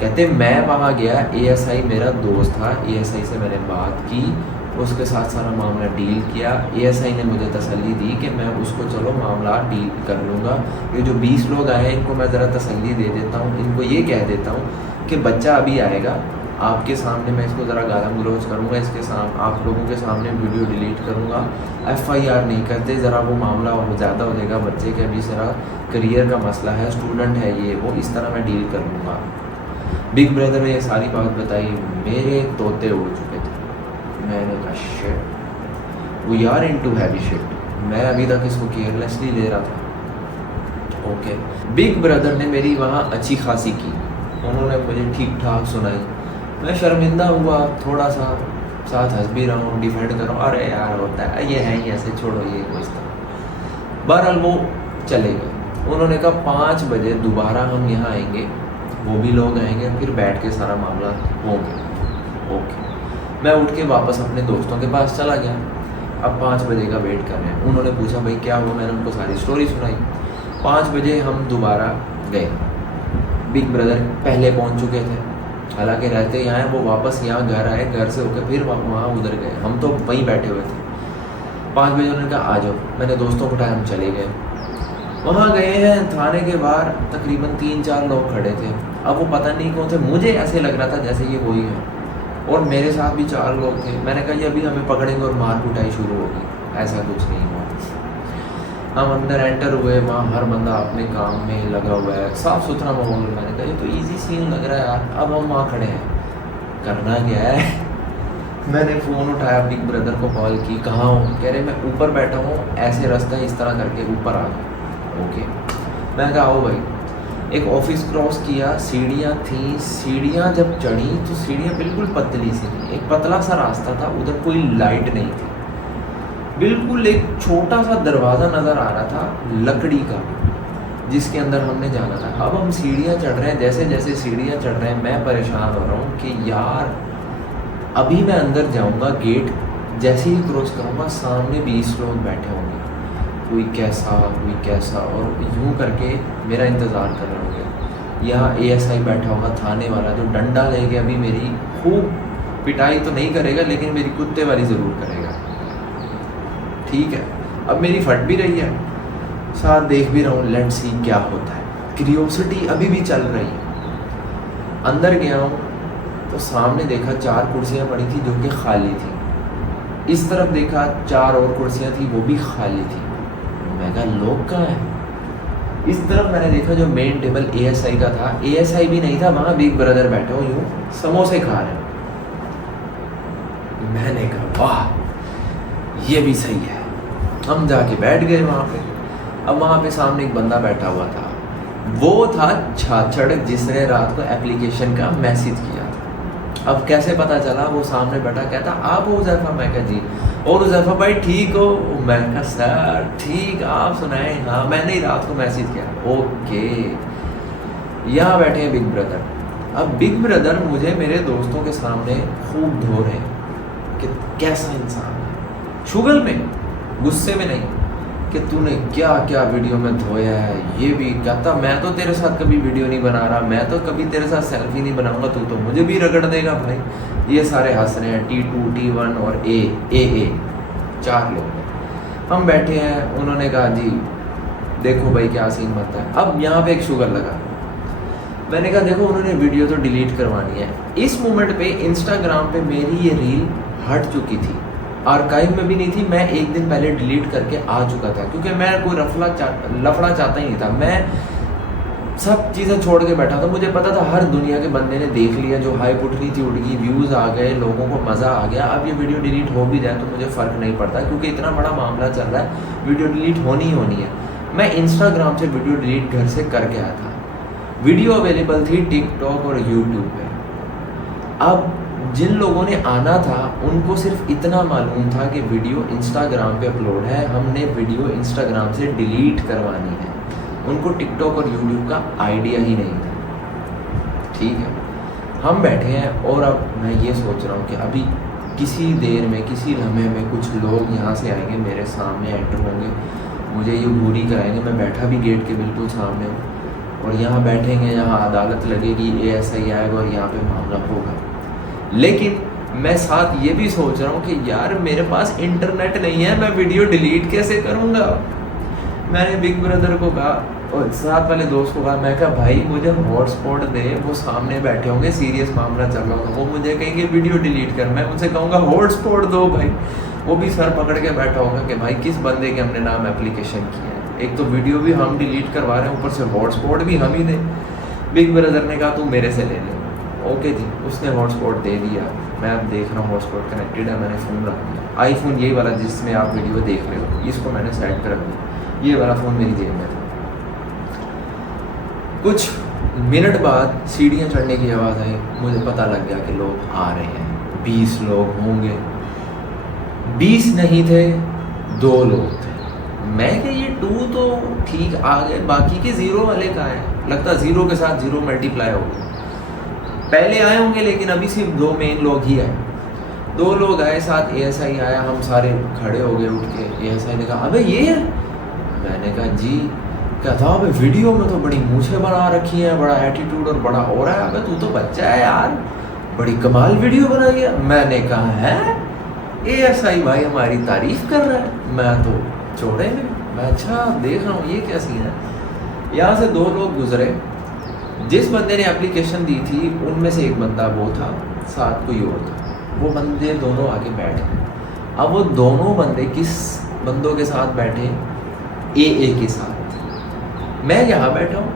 कहते मैं वहाँ गया, ASI मेरा दोस्त था, ASI से मैंने बात की, उसके साथ सारा मामला डील किया। ASI ने मुझे तसल्ली दी कि मैं उसको चलो मामला डील कर लूँगा। ये जो 20 लोग आए हैं इनको मैं ज़रा तसल्ली दे देता हूँ, इनको ये कह देता हूँ कि बच्चा अभी आएगा, आपके सामने मैं इसको ज़रा गालम गलौज करूँगा, इसके सामने आप लोगों के सामने वीडियो डिलीट करूँगा। FIR नहीं करते, ज़रा वो मामला हो ज़्यादा हो जाएगा बच्चे के, अभी ज़रा करियर का मसला है, स्टूडेंट है ये वो, इस तरह मैं डील कर लूँगा। बिग ब्रदर ने ये सारी बात बताई, मेरे तोते उड़ चुके थे। मैंने कहा shit, we are into heavy shit. मैं अभी तक इसको केयरलेसली ले रहा था। ओके, बिग ब्रदर ने मेरी वहाँ अच्छी खासी की, उन्होंने मुझे ठीक ठाक सुनाई। मैं शर्मिंदा हुआ थोड़ा सा, साथ हंस भी रहा हूँ, डिफेंड कर रहा हूँ, अरे यार होता है, ये है ही ऐसे, छोड़ो ये कुछ था। बहरहाल वो चले गए। उन्होंने कहा 5 बजे दोबारा हम यहाँ आएंगे, वो भी लोग आएंगे, फिर बैठ के सारा मामला होंगे। ओके, मैं उठ के वापस अपने दोस्तों के पास चला गया। अब 5 बजे का वेट कर रहे हैं। उन्होंने पूछा भाई क्या हुआ, मैंने उनको सारी स्टोरी सुनाई। 5 बजे हम दोबारा गए। बिग ब्रदर पहले पहुंच चुके थे, हालांकि रहते यहाँ हैं, वो वापस यहाँ घर आए, घर से होकर फिर वहाँ उधर गए, हम तो वहीं बैठे हुए थे। 5 बजे उन्होंने कहा आ जाओ, मैंने दोस्तों को उठाया, हम चले गए। वहाँ गए हैं, थाने के बाहर तकरीबन 3-4 लोग खड़े थे। अब वो पता नहीं कौन थे, मुझे ऐसे लग रहा था जैसे ये वही है, और मेरे साथ भी 4 लोग थे। मैंने कहा ये अभी हमें पकड़ेंगे और मार कुटाई शुरू होगी। ऐसा कुछ नहीं हुआ। हम अंदर एंटर हुए, वहाँ हर बंदा अपने काम में लगा हुआ है, साफ़ सुथरा माहौल। मैंने कहा ये तो इजी सीन लग रहा है यार। अब हम वहाँ खड़े हैं, करना क्या है? मैंने फ़ोन उठाया, बिग ब्रदर को कॉल की, कहाँ हो? कह रहे मैं ऊपर बैठा हूँ, ऐसे रास्ता इस तरह करके ऊपर आ गया। ओके, मैं कहा आओ भाई। एक ऑफिस क्रॉस किया, सीढ़ियाँ थी, सीढ़ियाँ जब चढ़ी तो सीढ़ियाँ बिल्कुल पतली सी थी, एक पतला सा रास्ता था, उधर कोई लाइट नहीं थी, बिल्कुल एक छोटा सा दरवाज़ा नज़र आ रहा था लकड़ी का, जिसके अंदर हमने जाना था। अब हम सीढ़ियाँ चढ़ रहे हैं, जैसे जैसे सीढ़ियाँ चढ़ रहे हैं मैं परेशान हो रहा हूँ कि यार अभी मैं अंदर जाऊँगा, गेट जैसे ही क्रॉस करूँगा सामने 20 लोग बैठे होंगे, कोई कैसा, और यूँ करके मेरा इंतज़ार कर रहे होंगे। यहाँ ASI बैठा होगा थाने वाला, जो डंडा लेके अभी मेरी खूब पिटाई तो नहीं करेगा लेकिन मेरी कुत्ते वाली ज़रूर करेगा। ठीक है, अब मेरी फट भी रही है, साथ देख भी रहा हूँ, लेट्स सी क्या होता है। क्यूरियोसिटी अभी भी चल रही है। अंदर गया हूँ तो सामने देखा 4 कुर्सियाँ पड़ी थी जो कि खाली थी। इस तरफ देखा 4 और कुर्सियाँ थी, वो भी खाली थी। मैं कहा लोग कहाँ हैं? इस तरफ मैंने देखा जो मेन टेबल ASI का था, ASI भी नहीं था, वहाँ बिग ब्रदर बैठे हो यूँ समोसे खा रहे। मैंने कहा वाह ये भी सही है। हम जाके बैठ गए वहाँ पे। अब वहाँ पे सामने एक बंदा बैठा हुआ था, वो था छाछड़ जिसने रात को एप्लीकेशन का मैसेज किया था। अब कैसे पता चला? वो सामने बैठा, कहता आप हो हुज़ैफ़ा? मैं कहा जी। और हुज़ैफ़ा भाई ठीक हो? मैं कहा सर ठीक, आप सुनाएं। हाँ मैंने ही रात को मैसेज किया। ओके, यहाँ बैठे हैं बिग ब्रदर। अब बिग ब्रदर मुझे मेरे दोस्तों के सामने खूब धो रहे हैं कि कैसा इंसान है, शुगल में, गुस्से में नहीं, कि तूने क्या क्या वीडियो में धोया है। ये भी कहता मैं तो तेरे साथ कभी वीडियो नहीं बना रहा, मैं तो कभी तेरे साथ सेल्फी नहीं बनाऊंगा, तू तो मुझे भी रगड़ देगा भाई। ये सारे हंस रहे हैं, T2 T1 और ए 4 लोग। हम बैठे हैं, उन्होंने कहा जी देखो भाई क्या सीन बनता है। अब यहाँ पे एक शुगर लगा, मैंने कहा देखो उन्होंने वीडियो तो डिलीट करवानी है। इस मोमेंट पे इंस्टाग्राम पे मेरी ये रील हट चुकी थी, आर्काइव में भी नहीं थी, मैं एक दिन पहले डिलीट करके आ चुका था, क्योंकि मैं कोई लफड़ा चाहता ही नहीं था। मैं सब चीज़ें छोड़ के बैठा था, मुझे पता था हर दुनिया के बंदे ने देख लिया, जो हाइप उठ रही थी उठ गई, व्यूज़ आ गए, लोगों को मज़ा आ गया। अब ये वीडियो डिलीट हो भी जाए तो मुझे फ़र्क नहीं पड़ता, क्योंकि इतना बड़ा मामला चल रहा है, वीडियो डिलीट होनी ही होनी है। मैं इंस्टाग्राम से वीडियो डिलीट घर से करके आया था। वीडियो अवेलेबल थी टिकटॉक और यूट्यूब पे। अब जिन लोगों ने आना था उनको सिर्फ इतना मालूम था कि वीडियो इंस्टाग्राम पे अपलोड है, हमने वीडियो इंस्टाग्राम से डिलीट करवानी है। उनको टिकटॉक और यूट्यूब का आइडिया ही नहीं था। ठीक है, हम बैठे हैं और अब मैं ये सोच रहा हूँ कि अभी किसी देर में, किसी लम्हे में कुछ लोग यहाँ से आएंगे, मेरे सामने एंटर होंगे, मुझे ये घूरी कराएंगे। मैं बैठा भी गेट के बिल्कुल सामने हूँ और यहाँ बैठेंगे, यहाँ अदालत लगेगी, ASI आएगा और यहाँ पे मामला होगा। लेकिन मैं साथ ये भी सोच रहा हूँ कि यार मेरे पास इंटरनेट नहीं है, मैं वीडियो डिलीट कैसे करूँगा। मैंने बिग ब्रदर को कहा और साथ वाले दोस्त को कहा, मैं कहा भाई मुझे हॉटस्पॉट दे, वो सामने बैठे होंगे, सीरियस मामला चल रहा होगा, वो मुझे कहेंगे वीडियो डिलीट कर, मैं उनसे कहूँगा हॉटस्पॉट दो भाई। वो भी सर पकड़ के बैठा होगा कि भाई किस बंदे के हमने नाम एप्लीकेशन किया है, एक तो वीडियो भी हम डिलीट करवा रहे हैं, ऊपर से हॉटस्पॉट भी हम ही दें। बिग ब्रदर ने कहा तू मेरे से ले ले। ओके जी, उसने हॉटस्पॉट दे दिया। मैं अब देख रहा हूँ हॉटस्पॉट कनेक्टेड है, मैंने फ़ोन रख दिया, आईफोन यही वाला जिसमें आप वीडियो देख रहे हो, इसको मैंने सेट कर दिया। ये वाला फ़ोन मेरी जेब में था। कुछ मिनट बाद सीढ़ियाँ चढ़ने की आवाज़ आई, मुझे पता लग गया कि लोग आ रहे हैं। 20 लोग होंगे, 20 नहीं थे, 2 लोग थे। मैं कि ये 2 तो ठीक आ गए, बाकी के 0 वाले कहाँ हैं। लगता 0 के साथ 0 मल्टीप्लाई हो गया। पहले आए होंगे लेकिन अभी सिर्फ 2 मेन लोग ही आए। 2 लोग आए, साथ ASI आया, हम सारे खड़े हो गए उठ के। ASI ने कहा अबे ये है। मैंने कहा जी। कहता अबे वीडियो में तो बड़ी मूछें बना रखी हैं, बड़ा एटीट्यूड और बड़ा हो रहा है, अबे तू तो बच्चा है यार, बड़ी कमाल वीडियो बनाई है। मैंने कहा है ASI भाई हमारी तारीफ कर रहा है। मैं तो छोड़े नहीं, मैं अच्छा देख रहा हूँ ये क्या सीन है। यहाँ से 2 लोग गुजरे, जिस बंदे ने एप्लीकेशन दी थी उनमें से एक बंदा वो था, साथ कोई और था। वो बंदे दोनों आके बैठ गए। अब वो दोनों बंदे किस बंदों के साथ बैठे, AA के साथ। मैं यहाँ बैठा हूँ,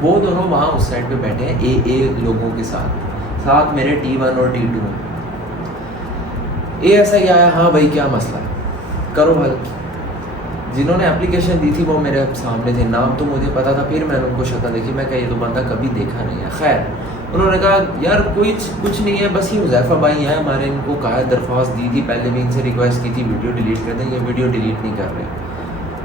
वो दोनों वहाँ उस साइड पे बैठे हैं AA लोगों के साथ, साथ मेरे T1 और T2। ASI आया, हाँ भाई क्या मसला है, करो हल। जिन्होंने एप्लीकेशन दी थी वो मेरे सामने थे, नाम तो मुझे पता था, फिर मैंने उनको शक्ल देखी, मैं कहा ये तो बंदा कभी देखा नहीं है। खैर उन्होंने कहा यार कुछ नहीं है, बस ये हुज़ैफ़ा भाई हैं हमारे, इनको कहा दरख्वास्त दी थी, पहले भी इनसे रिक्वेस्ट की थी वीडियो डिलीट कर दें, ये वीडियो डिलीट नहीं कर रहे।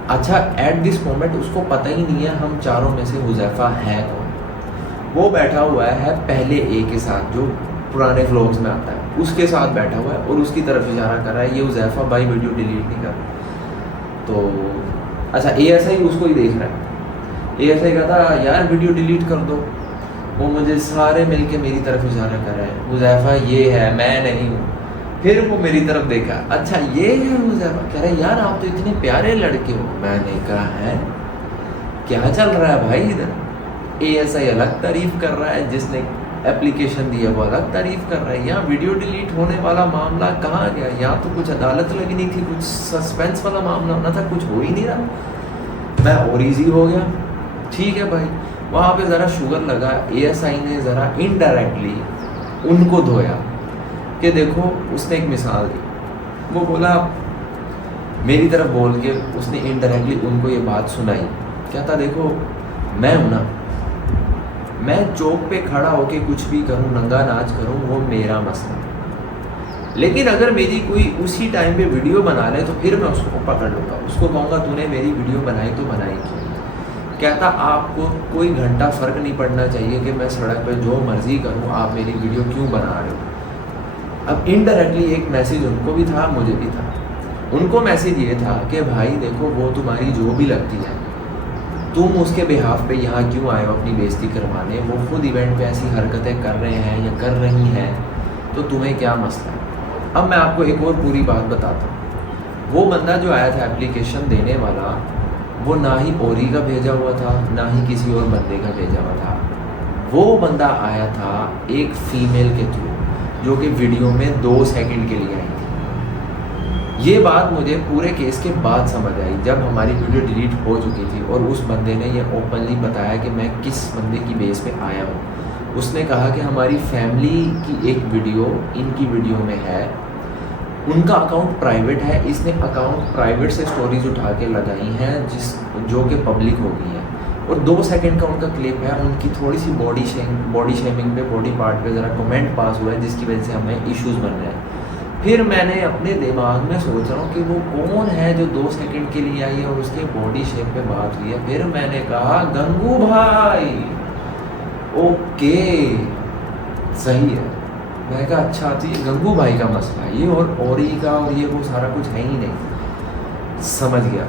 अच्छा एट दिस मोमेंट उसको पता ही नहीं है हम चारों में से हुज़ैफ़ा है कौन। वो बैठा हुआ है पहले A के साथ, जो पुराने व्लॉग्स में आता है, उसके साथ बैठा हुआ है और उसकी तरफ इशारा कर रहा है ये हुज़ैफ़ा भाई वीडियो डिलीट नहीं कर। तो अच्छा ASI उसको ही देख रहा है। ASI कहता यार वीडियो डिलीट कर दो। वो मुझे सारे मिलके मेरी तरफ इशारा कर रहे हैं, हुज़ैफ़ा ये है, मैं नहीं हूँ। फिर वो मेरी तरफ देखा, अच्छा ये है हुज़ैफ़ा। कह रहे यार आप तो इतने प्यारे लड़के हो। मैंने कहा है क्या चल रहा है भाई इधर। ASI अलग तारीफ कर रहा है, जिसने एप्लीकेशन दिया वो अलग तारीफ कर रहा है। यहाँ वीडियो डिलीट होने वाला मामला कहाँ गया। यहाँ तो कुछ अदालत लगनी थी, कुछ सस्पेंस वाला मामला होना था, कुछ हो ही नहीं रहा। मैं और ईजी हो गया। ठीक है भाई, वहाँ पे ज़रा शुगर लगा। ASI ने ज़रा इनडायरेक्टली उनको धोया कि देखो, उसने एक मिसाल दी। वो बोला मेरी तरफ बोल के उसने इनडायरेक्टली उनको ये बात सुनाई। क्या था, देखो मैं हूँ ना, मैं चौक पे खड़ा होके कुछ भी करूँ, नंगा नाच करूँ, वो मेरा मसला। लेकिन अगर मेरी कोई उसी टाइम पे वीडियो बना ले तो फिर मैं उसको पकड़ लूँगा, उसको कहूँगा तूने मेरी वीडियो बनाई तो बनाई क्यों। कहता आपको कोई घंटा फ़र्क नहीं पड़ना चाहिए कि मैं सड़क पे जो मर्ज़ी करूँ, आप मेरी वीडियो क्यों बना रहे हो। अब इनडायरेक्टली एक मैसेज उनको भी था, मुझे भी था। उनको मैसेज ये था कि भाई देखो वो तुम्हारी जो भी लगती है, तुम उसके बिहाफ पे यहाँ क्यों आए हो अपनी बेइज्जती करवाने, वो खुद इवेंट पे ऐसी हरकतें कर रहे हैं या कर रही हैं, तो तुम्हें क्या मसला है। अब मैं आपको एक और पूरी बात बताता हूँ। वो बंदा जो आया था एप्लीकेशन देने वाला, वो ना ही ओरी का भेजा हुआ था, ना ही किसी और बंदे का भेजा हुआ था। वो बंदा आया था एक फ़ीमेल के थ्रू, जो कि वीडियो में 2 सेकंड के लिए आई थी। ये बात मुझे पूरे केस के बाद समझ आई, जब हमारी वीडियो डिलीट हो चुकी थी और उस बंदे ने ये ओपनली बताया कि मैं किस बंदे की बेस पे आया हूँ। उसने कहा कि हमारी फैमिली की एक वीडियो इनकी वीडियो में है, उनका अकाउंट प्राइवेट है, इसने अकाउंट प्राइवेट से स्टोरीज उठा के लगाई हैं जो कि पब्लिक हो गई है, और 2 सेकंड का उनका क्लिप है। उनकी थोड़ी सी बॉडी शेमिंग पे, बॉडी पार्ट पे ज़रा कमेंट पास हुआ है, जिसकी वजह से हमें इश्यूज़ बन रहे हैं। फिर मैंने अपने दिमाग में सोच रहा हूँ कि वो कौन है जो 2 सेकंड के लिए आई है और उसके बॉडी शेप पे बात हुई है। फिर मैंने कहा गंगू भाई, ओके सही है। मैं कहा अच्छा, तो ये गंगू भाई का मसला है, ये और ओरी का और ये वो सारा कुछ है ही नहीं। समझ गया।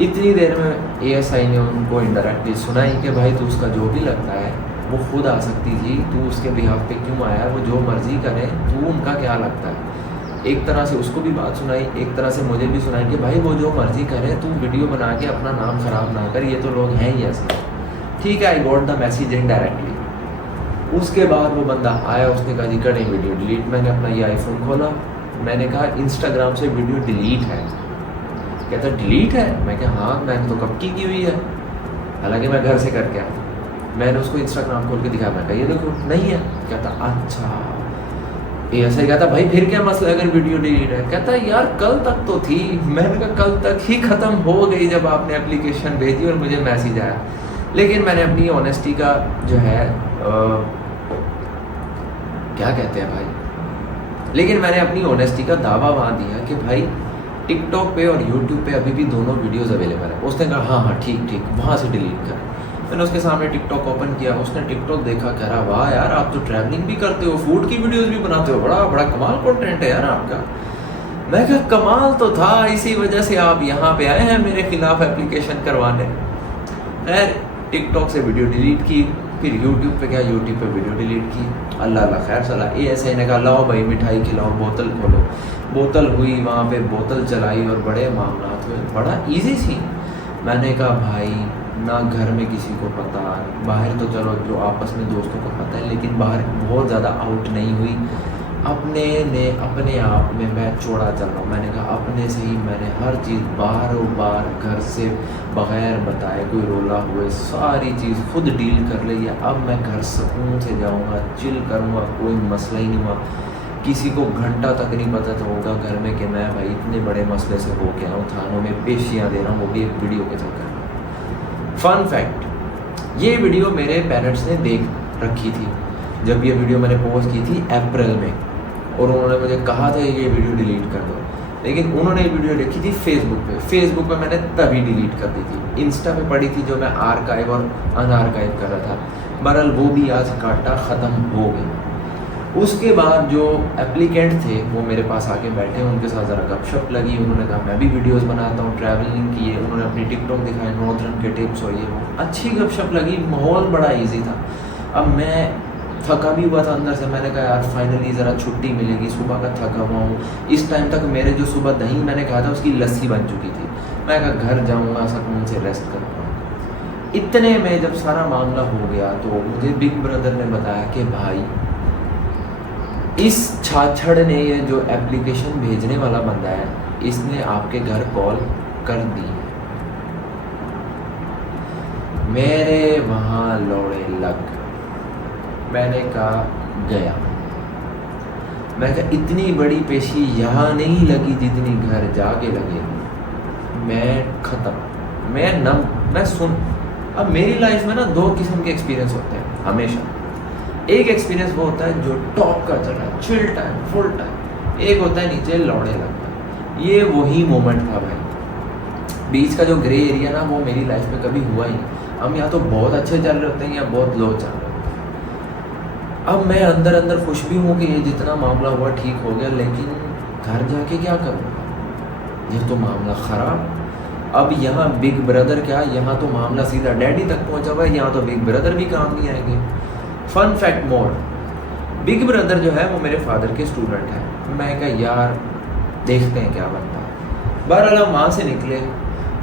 इतनी देर में एएसआई ने उनको इनडायरेक्टली सुनाई कि भाई तू उसका जो भी लगता है वो खुद आ सकती थी, तू उसके बिहाफ पे क्यों आया, वो जो मर्जी करे, तू उनका क्या लगता है। एक तरह से उसको भी बात सुनाई, एक तरह से मुझे भी सुनाई कि भाई वो जो मर्जी करे, तू वीडियो बना के अपना नाम ख़राब ना कर, ये तो लोग हैं ही ऐसे। ठीक है, I got the message indirectly. उसके बाद वो बंदा आया, उसने कहा जी करें वीडियो डिलीट। मैंने अपना ये आईफोन खोला, मैंने कहा इंस्टाग्राम से वीडियो डिलीट है। कहता डिलीट है? मैं कहा हाँ, मैंने तो कब की हुई है, हालांकि मैं घर से करके आया। मैंने उसको इंस्टाग्राम खोल के दिखाया, मैं कहा ये देखो नहीं है। कहता अच्छा, ये ऐसे कहता भाई फिर क्या मसला अगर वीडियो डिलीट है। कहता यार कल तक तो थी। मैंने कहा कल तक ही ख़त्म हो गई जब आपने एप्लीकेशन भेजी और मुझे मैसेज आया। लेकिन मैंने अपनी ऑनेस्टी का जो है क्या कहते हैं भाई, लेकिन मैंने अपनी ऑनेस्टी का दावा वहाँ दिया कि भाई टिकटॉक पे और यूट्यूब पे अभी भी दोनों वीडियोज़ अवेलेबल है। उसने कहा हाँ हाँ ठीक, वहाँ से डिलीट कर। मैंने उसके सामने टिकटॉक ओपन किया, उसने टिकटॉक देखा, कह रहा वाह यार आप तो ट्रैवलिंग भी करते हो, फूड की वीडियोस भी बनाते हो, बड़ा कमाल कंटेंट है यार आपका। मैं कहा कमाल तो था, इसी वजह से आप यहाँ पे आए हैं मेरे खिलाफ एप्लीकेशन करवाने। खैर टिकटॉक से वीडियो डिलीट की, फिर यूट्यूब पे गया, यूट्यूब पे वीडियो डिलीट की। अल्लाह खैर चला। एएसआई ने कहा लाओ भाई मिठाई खिलाओ, बोतल खोलो। बोतल हुई, वहाँ पे बोतल चलाई और बड़े मामला हुए, बड़ा ईजी थी। मैंने कहा भाई ना घर में किसी को पता, बाहर तो चलो जो आपस में दोस्तों को पता है, लेकिन बाहर बहुत ज़्यादा आउट नहीं हुई। अपने आप में मैं चौड़ा चल रहा हूँ। मैंने कहा अपने से ही मैंने हर चीज़ बार घर से बग़ैर बताए, कोई रोला हुए, सारी चीज़ खुद डील कर ली है। अब मैं घर सुकून से जाऊँगा, चिल करूँगा, कोई मसला ही नहीं हुआ। किसी को घंटा तक नहीं पता तो होगा घर में कि मैं भाई इतने बड़े मसले से हो गया हूँ, थानों में पेशियाँ दे रहा हूँ, वो भी एक वीडियो के चक्कर में। फन फैक्ट, ये वीडियो मेरे पेरेंट्स ने देख रखी थी जब ये वीडियो मैंने पोस्ट की थी अप्रैल में, और उन्होंने मुझे कहा था ये वीडियो डिलीट कर दो, लेकिन उन्होंने ये वीडियो देखी थी फेसबुक पे मैंने तभी डिलीट कर दी थी। इंस्टा पे पड़ी थी जो मैं आर्काइव और अनआर्काइव कर रहा था। बहरहाल वो भी आज काटा ख़त्म हो गई। उसके बाद जो एप्लीकेंट थे वो मेरे पास आके बैठे, उनके साथ ज़रा गपशप लगी। उन्होंने कहा मैं भी वीडियोस बनाता हूँ, ट्रैवलिंग की है, उन्होंने अपनी टिकटॉक दिखाए, नॉर्थर्न के टिप्स और ये वो, अच्छी गपशप लगी, माहौल बड़ा इजी था। अब मैं थका भी हुआ था अंदर से, मैंने कहा यार फाइनली ज़रा छुट्टी मिलेगी, सुबह का थका हुआ हूँ। इस टाइम तक मेरे जो सुबह दही मैंने कहा था उसकी लस्सी बन चुकी थी। मैं कहा घर जाऊँगा, सुकून से रेस्ट करूँगा। इतने में जब सारा मामला हो गया तो मुझे बिग ब्रदर ने बताया कि भाई इस छाछड़ ने, ये जो एप्लीकेशन भेजने वाला बंदा है, इसने आपके घर कॉल कर दी। मेरे वहाँ लौड़े लग। मैंने कहा गया। मैं कहा इतनी बड़ी पेशी यहाँ नहीं लगी जितनी घर जाके लगेगी। मैं ख़त्म, मैं नम, मैं सुन। अब मेरी लाइफ में ना 2 किस्म के एक्सपीरियंस होते हैं हमेशा। एक एक्सपीरियंस वो होता है जो टॉप का चल रहा है, चिल टाइम, फुल टाइम। एक होता है नीचे लौड़े लगना। ये वही मोमेंट था भाई। बीच का जो ग्रे एरिया ना वो मेरी लाइफ में कभी हुआ ही नहीं। हम या तो बहुत अच्छे चल रहे होते हैं या बहुत लो चल रहे होते हैं। अब मैं अंदर खुश भी हूँ कि ये जितना मामला हुआ ठीक हो गया, लेकिन घर जाके क्या करूँगा। ये तो मामला ख़राब। अब यहाँ बिग ब्रदर क्या, यहाँ तो मामला सीधा डैडी तक पहुँचा हुआ है, यहाँ तो बिग ब्रदर भी काम नहीं आएंगे। फन फैक्ट मोर, बिग ब्रदर जो है वो मेरे फादर के स्टूडेंट हैं। मैं कहा यार देखते हैं क्या बनता है। बहरहाल हम वहाँ से निकले।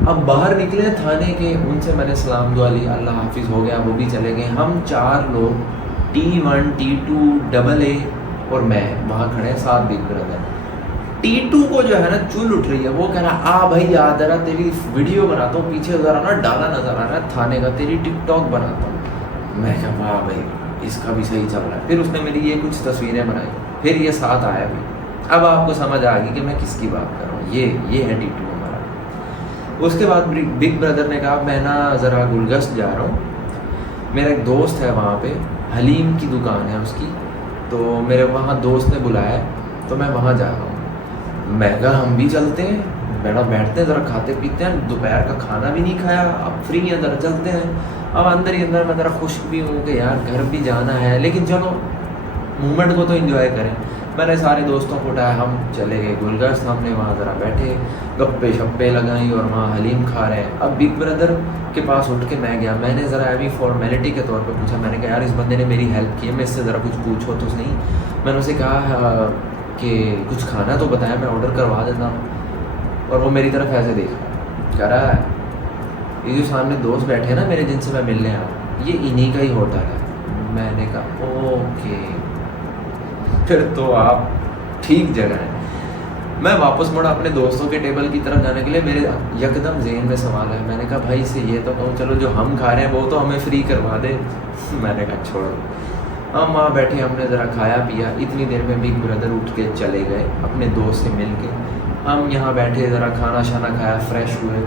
अब बाहर निकले थाने के, उनसे मैंने सलाम दुआ ली, अल्लाह हाफिज़ हो गया, वो भी चले गए। हम 4 लोग T1 T2 AA और मैं वहाँ खड़े हैं, 7 बिग ब्रदर। T2 को जो है ना चुल उठ रही है, वो कह रहा आ भाई आ जरा तेरी वीडियो बनाता हूँ, पीछे जरा ना डाला नज़र आ रहा है थाने का, तेरी टिकटॉक बनाता हूँ। मैं कहा वाह भाई इसका भी सही चल रहा है। फिर उसने मेरी ये कुछ तस्वीरें बनाई, फिर ये साथ आया भी। अब आपको समझ आ गई कि मैं किसकी बात कर रहा हूँ। ये है T2 हमारा। उसके बाद बिग ब्रदर ने कहा मैं ना ज़रा गुलगस्त जा रहा हूँ, मेरा एक दोस्त है वहाँ पे, हलीम की दुकान है उसकी, तो मेरे वहाँ दोस्त ने बुलाया है तो मैं वहाँ जा रहा हूँ। मैं कहा हम भी चलते हैं, बैठते हैं ज़रा, खाते पीते हैं, दोपहर का खाना भी नहीं खाया, अब फ्री हैं ज़रा चलते हैं। अब अंदर ही अंदर मैं ज़रा खुश भी हूँ कि यार घर भी जाना है, लेकिन चलो मूवमेंट को तो एंजॉय करें। मैंने सारे दोस्तों को उठाया, हम चले गए गुलगस्त। हमने वहाँ ज़रा बैठे, गप्पे शप्पे लगाई और वहाँ हलीम खा रहे हैं। अब बिग ब्रदर के पास उठ के मैं गया, मैंने ज़रा अभी फॉर्मेलिटी के तौर पे पूछा। मैंने कहा यार इस बंदे ने मेरी हेल्प की है, मैं इससे ज़रा कुछ पूछो तो सही। मैंने उसे कहा कि कुछ खाना तो बताया, मैं ऑर्डर करवा देता हूँ। और वो मेरी तरफ ऐसे देख रहा, कह रहा है ये जो सामने दोस्त बैठे हैं ना मेरे, जिनसे मैं मिलने आया, ये इन्हीं का ही होटल है। मैंने कहा ओके फिर तो आप ठीक जगह है। मैं वापस मुड़ा अपने दोस्तों के टेबल की तरफ जाने के लिए, मेरे यकदम जेहन में सवाल है। मैंने कहा भाई से ये तो कहूँ चलो जो हम खा रहे हैं वो तो हमें फ्री करवा दे। मैंने कहा छोड़ो। हम वहाँ बैठे, हमने ज़रा खाया पिया। इतनी देर में बिग ब्रदर उठ के चले गए अपने दोस्त से मिल के। हम यहाँ बैठे ज़रा खाना शाना खाया, फ्रेश हुए।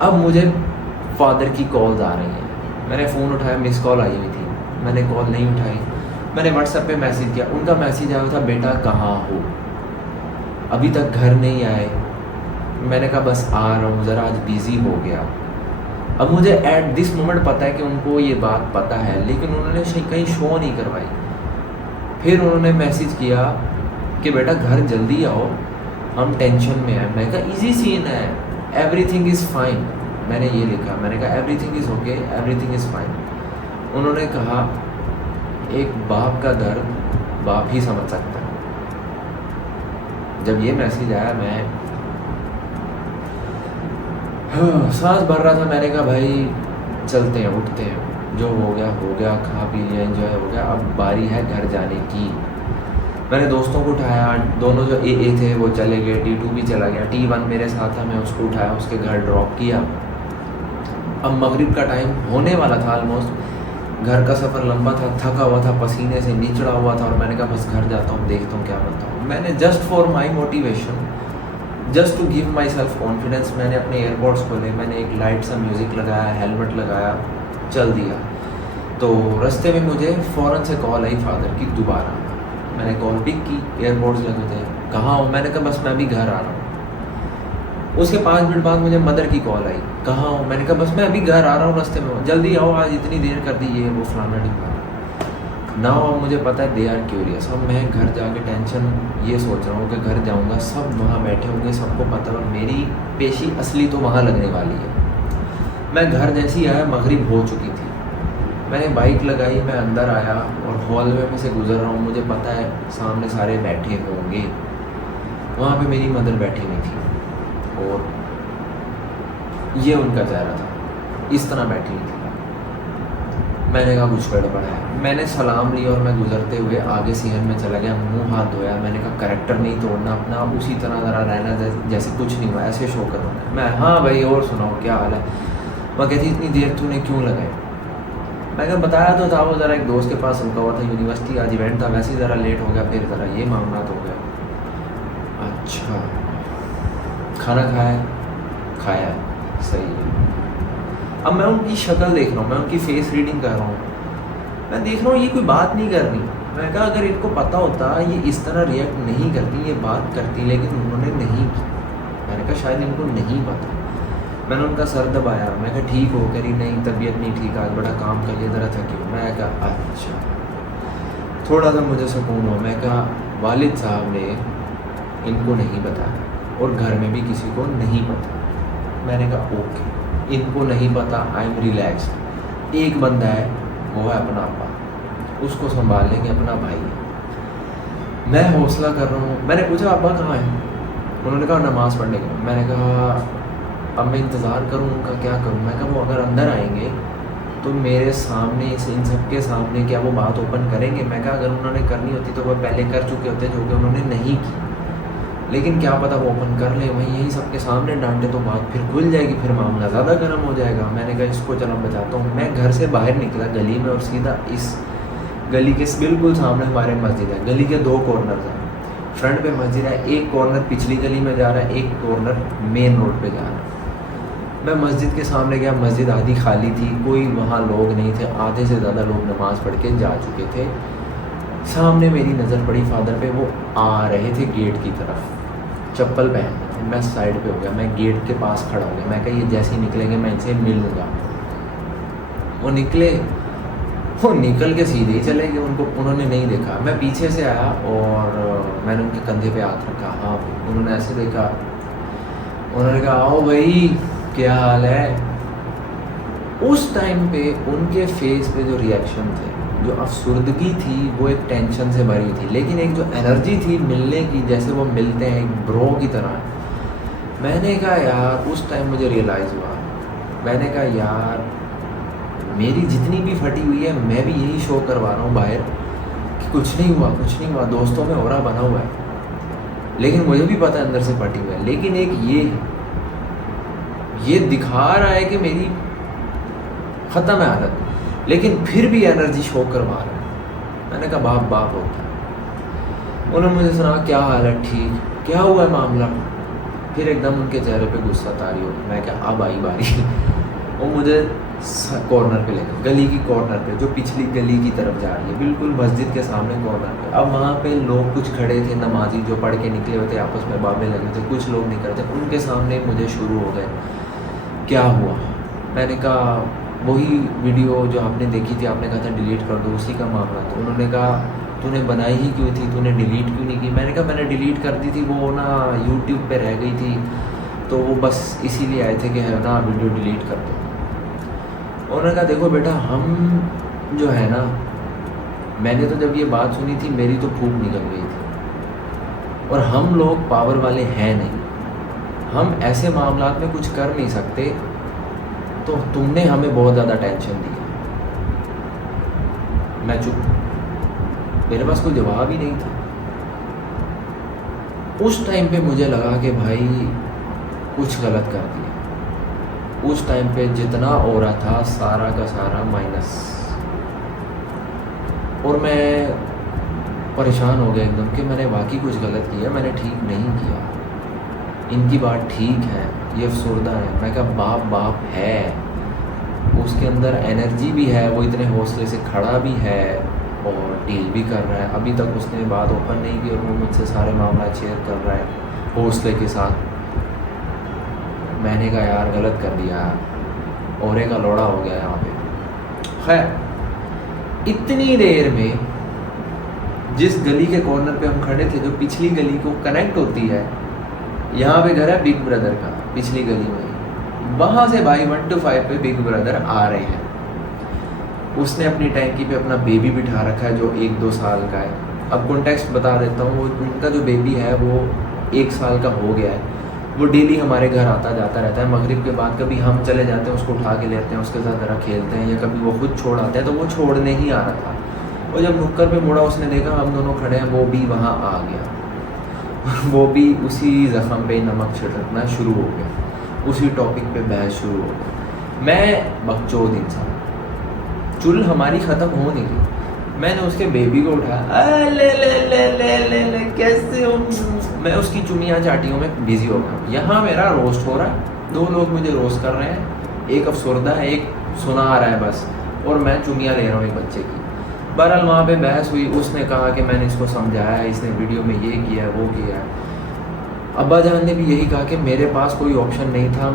अब मुझे फादर की कॉल्स आ रही हैं। मैंने फ़ोन उठाया, मिस कॉल आई हुई थी, मैंने कॉल नहीं उठाई। मैंने व्हाट्सएप पे मैसेज किया, उनका मैसेज आया था बेटा कहाँ हो, अभी तक घर नहीं आए। मैंने कहा बस आ रहा हूँ, ज़रा आज बिज़ी हो गया। अब मुझे एट दिस मोमेंट पता है कि उनको ये बात पता है, लेकिन उन्होंने कहीं शो नहीं करवाई। फिर उन्होंने मैसेज किया कि बेटा घर जल्दी आओ, हम टेंशन में हैं। मैं कहा इजी सीन है, एवरीथिंग इज़ फाइन। मैंने ये लिखा, मैंने कहा everything is okay, everything is fine. उन्होंने कहा एक बाप का दर्द बाप ही समझ सकता है। जब ये मैसेज आया मैं सांस भर रहा था। मैंने कहा भाई चलते हैं, उठते हैं, जो हो गया, खा पी लिया, एंजॉय हो गया, अब बारी है घर जाने की। मैंने दोस्तों को उठाया, दोनों जो ए थे वो चले गए, T2 भी चला गया, T1 मेरे साथ था, मैं उसको उठाया, उसके घर ड्रॉप किया। अब मगरिब का टाइम होने वाला था ऑलमोस्ट। घर का सफ़र लंबा था, थका हुआ था, पसीने से निचड़ा हुआ था, और मैंने कहा बस घर जाता हूँ, देखता हूँ क्या बनता हूँ। मैंने just for my motivation, just to give my self confidence, मैंने अपने एयरपोर्ट्स खोले, मैंने एक लाइट सा म्यूज़िक लगाया, हेलमेट लगाया, चल दिया। तो रास्ते में मुझे फ़ौरन से कॉल आई फादर की दोबारा। मैंने कॉल पिक की, एयरपोर्ट्स लगे थे, कहाँ हो? मैंने कहा बस मैं अभी घर आ रहा हूँ। उसके 5 मिनट बाद मुझे मदर की कॉल आई, कहाँ हो? मैंने कहा बस मैं अभी घर आ रहा हूँ, रास्ते में हूँ, जल्दी आओ, आज इतनी देर कर दी, ये वो फलाना ढिमका। नाउ अब मुझे पता है दे आर क्यूरियस। अब मैं घर जाके टेंशन ये सोच रहा हूँ कि घर जाऊँगा, सब वहाँ बैठे होंगे, सबको पता है, और मेरी पेशी असली तो वहाँ लगने वाली है। मैं घर जैसी आया, मगरिब हो चुकी थी। मैंने बाइक लगाई, मैं अंदर आया और हॉल में से गुजर रहा हूँ, मुझे पता है सामने सारे बैठे होंगे। वहाँ पे मेरी मदर बैठी हुई थी और ये उनका चेहरा था, इस तरह बैठी हुई थी। मैंने कहा कुछ गड़बड़ है। मैंने सलाम लिया और मैं गुजरते हुए आगे सीहन में चला गया, मुंह हाथ धोया। मैंने कहा करैक्टर नहीं तोड़ना अपना, उसी तरह ज़रा रहना जैसे कुछ नहीं हुआ, ऐसे शो करना। मैं हाँ भाई और सुनाओ क्या हाल है? वह कहती इतनी देर तूने क्यों लगाई? मैं कहा बताया तो था, वो ज़रा एक दोस्त के पास रुका हुआ था, यूनिवर्सिटी आज इवेंट था, वैसे ही ज़रा लेट हो गया, फिर ज़रा ये मामला तो हो गया। अच्छा खाना खाया सही है। अब मैं उनकी शक्ल देख रहा हूँ, मैं उनकी फेस रीडिंग कर रहा हूँ, मैं देख रहा हूँ ये कोई बात नहीं कर रही। मैं कहा अगर इनको पता होता ये इस तरह रिएक्ट नहीं करती, ये बात करती, लेकिन उन्होंने नहीं की। मैंने कहा शायद इनको नहीं पता। मैंने उनका सर दबाया, मैं कहा ठीक हो? करी नहीं, तबीयत नहीं ठीक, आज बड़ा काम कर लिया, ज़रा थकी हूँ। मैं कहा अच्छा, थोड़ा सा मुझे सुकून हुआ। मैं कहा वालिद साहब ने इनको नहीं बताया। और घर में भी किसी को नहीं पता। मैंने कहा ओके, इनको नहीं पता, आई एम रिलैक्स्ड। एक बंदा है, वो है अपना अब्बा, उसको संभाल लेंगे, अपना भाई है। मैं हौसला कर रहा हूँ। मैंने पूछा अब्बा कहाँ है? उन्होंने कहा नमाज़ पढ़ने गए। मैंने कहा अब मैं इंतज़ार करूँ उनका, क्या करूँ? मैं कहा वो अगर अंदर आएंगे तो मेरे सामने इन सबके सामने क्या वो बात ओपन करेंगे? मैं कहा अगर उन्होंने करनी होती तो वो पहले कर चुके होते, जो कि उन्होंने नहीं की। लेकिन क्या पता वो ओपन कर ले, वहीं यही सबके सामने डांटे तो बात फिर खुल जाएगी, फिर मामला ज़्यादा गर्म हो जाएगा। मैंने कहा इसको चलो बचाता हूँ। मैं घर से बाहर निकला गली में, और सीधा इस गली के बिल्कुल सामने हमारे मस्जिद है। गली के 2 कॉर्नर हैं, फ्रंट पे मस्जिद है, एक कॉर्नर पिछली गली में जा रहा है, एक कॉर्नर मेन रोड पे जा रहा है। मैं मस्जिद के सामने गया, मस्जिद आधी खाली थी, कोई वहाँ लोग नहीं थे, आधे से ज़्यादा लोग नमाज़ पढ़ के जा चुके थे। सामने मेरी नज़र पड़ी फादर पे, वो आ रहे थे गेट की तरफ, चप्पल पहन थे। मैं साइड पे हो गया, मैं गेट के पास खड़ा हो गया। मैं कहा ये जैसे ही निकलेंगे मैं इनसे मिल लूँगा। वो निकले, वो निकल के सीधे ही चले गए, उन्होंने नहीं देखा। मैं पीछे से आया और मैंने उनके कंधे पे हाथ रखा। हाँ, उन्होंने ऐसे देखा, उन्होंने कहा आओ भाई क्या हाल है? उस टाइम पे उनके फेस पे जो रिएक्शन थे, जो अफसुर्दगी थी, वो एक टेंशन से भरी थी, लेकिन एक जो एनर्जी थी मिलने की, जैसे वो मिलते हैं एक ब्रो की तरह। मैंने कहा यार, उस टाइम मुझे रियलाइज़ हुआ, मैंने कहा यार मेरी जितनी भी फटी हुई है, मैं भी यही शो करवा रहा हूँ बाहर कि कुछ नहीं हुआ, कुछ नहीं हुआ, दोस्तों में हो रहा बना हुआ है। लेकिन मुझे भी पता है अंदर से फटी हुई है। लेकिन एक ये दिखा रहा है कि मेरी ख़त्म है हालत, लेकिन फिर भी एनर्जी शो करवा रहा है। मैंने कहा बाप बाप होता है। उन्होंने मुझे सुना क्या हाल है, ठीक, क्या हुआ है मामला? फिर एकदम उनके चेहरे पे गुस्सा तारी हो। मैं क्या अब आई बारी। वो मुझे कॉर्नर पे लेकर, गली की कॉर्नर पे, जो पिछली गली की तरफ जा रही है, बिल्कुल मस्जिद के सामने कॉर्नर पे। अब वहाँ पे लोग कुछ खड़े थे, नमाजी जो पढ़ के निकले हुए थे, आपस में बाबे लगे थे, कुछ लोग निकल थे, उनके सामने मुझे शुरू हो गए क्या हुआ? मैंने कहा वही वीडियो जो आपने देखी थी, आपने कहा था डिलीट कर दो, उसी का मामला था। उन्होंने कहा तूने बनाई ही क्यों थी, तूने डिलीट क्यों नहीं की? मैंने कहा मैंने डिलीट कर दी थी, वो ना यूट्यूब पे रह गई थी, तो वो बस इसीलिए आए थे कि है ना वीडियो डिलीट कर दो। उन्होंने कहा देखो बेटा, हम जो है ना, मैंने तो जब ये बात सुनी थी मेरी तो फूंक निकल गई थी, और हम लोग पावर वाले हैं नहीं, हम ऐसे मामलात में कुछ कर नहीं सकते, तो तुमने हमें बहुत ज़्यादा टेंशन दी। मैं चुप, मेरे पास कोई जवाब ही नहीं था। उस टाइम पे मुझे लगा कि भाई कुछ गलत कर दिया। उस टाइम पे जितना हो रहा था सारा का सारा माइनस, और मैं परेशान हो गया एकदम कि मैंने वाकई कुछ गलत किया, मैंने ठीक नहीं किया। इनकी बात ठीक है, ये अफसुर्दा है। मैं कहा बाप बाप है, उसके अंदर एनर्जी भी है, वो इतने हौसले से खड़ा भी है और डील भी कर रहा है। अभी तक उसने बात ओपन नहीं की और वो मुझसे सारे मामला शेयर कर रहा है हौसले के साथ। मैंने कहा यार गलत कर दिया, औरे का लोड़ा हो गया यहाँ पे। खैर इतनी देर में जिस गली के कॉर्नर पे हम खड़े थे, जो पिछली गली को कनेक्ट होती है, यहाँ पे घर है बिग ब्रदर का, पिछली गली में, वहाँ से भाई 1 to 5 पे बिग ब्रदर आ रहे हैं। उसने अपनी टैंकी पे अपना बेबी बिठा रखा है जो 1-2 साल का है। अब कॉन्टेक्स्ट बता देता हूँ, वो उनका जो बेबी है वो 1 साल का हो गया है। वो डेली हमारे घर आता जाता रहता है। मगरिब के बाद कभी हम चले जाते हैं, उसको उठा के लेते हैं, उसके साथ ज़रा खेलते हैं, या कभी वो खुद छोड़ आते हैं, तो वो छोड़ने ही आ रहा था। और जब नुक्कर पे मुड़ा, उसने देखा हम दोनों खड़े हैं, वो भी वहाँ आ गया। वो भी उसी ज़ख़म पे नमक छिड़कना शुरू हो गया, उसी टॉपिक पे बहस शुरू हो गई। मैं बकचोद इंसान, चुल हमारी ख़त्म हो नहीं रही। मैंने उसके बेबी को उठाया, ले ले ले ले ले ले कैसे हो? मैं उसकी चुमियाँ चाटियों में बिजी हो गया। यहाँ मेरा रोस्ट हो रहा है, 2 लोग मुझे रोस्ट कर रहे हैं, एक अफसुर्दा है, एक सुना आ रहा है बस, और मैं चुमियाँ ले रहा हूँ एक बच्चे की। बहरहाल वहाँ पे बहस हुई। उसने कहा कि मैंने इसको समझाया, इसने वीडियो में ये किया है, वो किया है। अब्बा जान ने भी यही कहा कि मेरे पास कोई ऑप्शन नहीं था,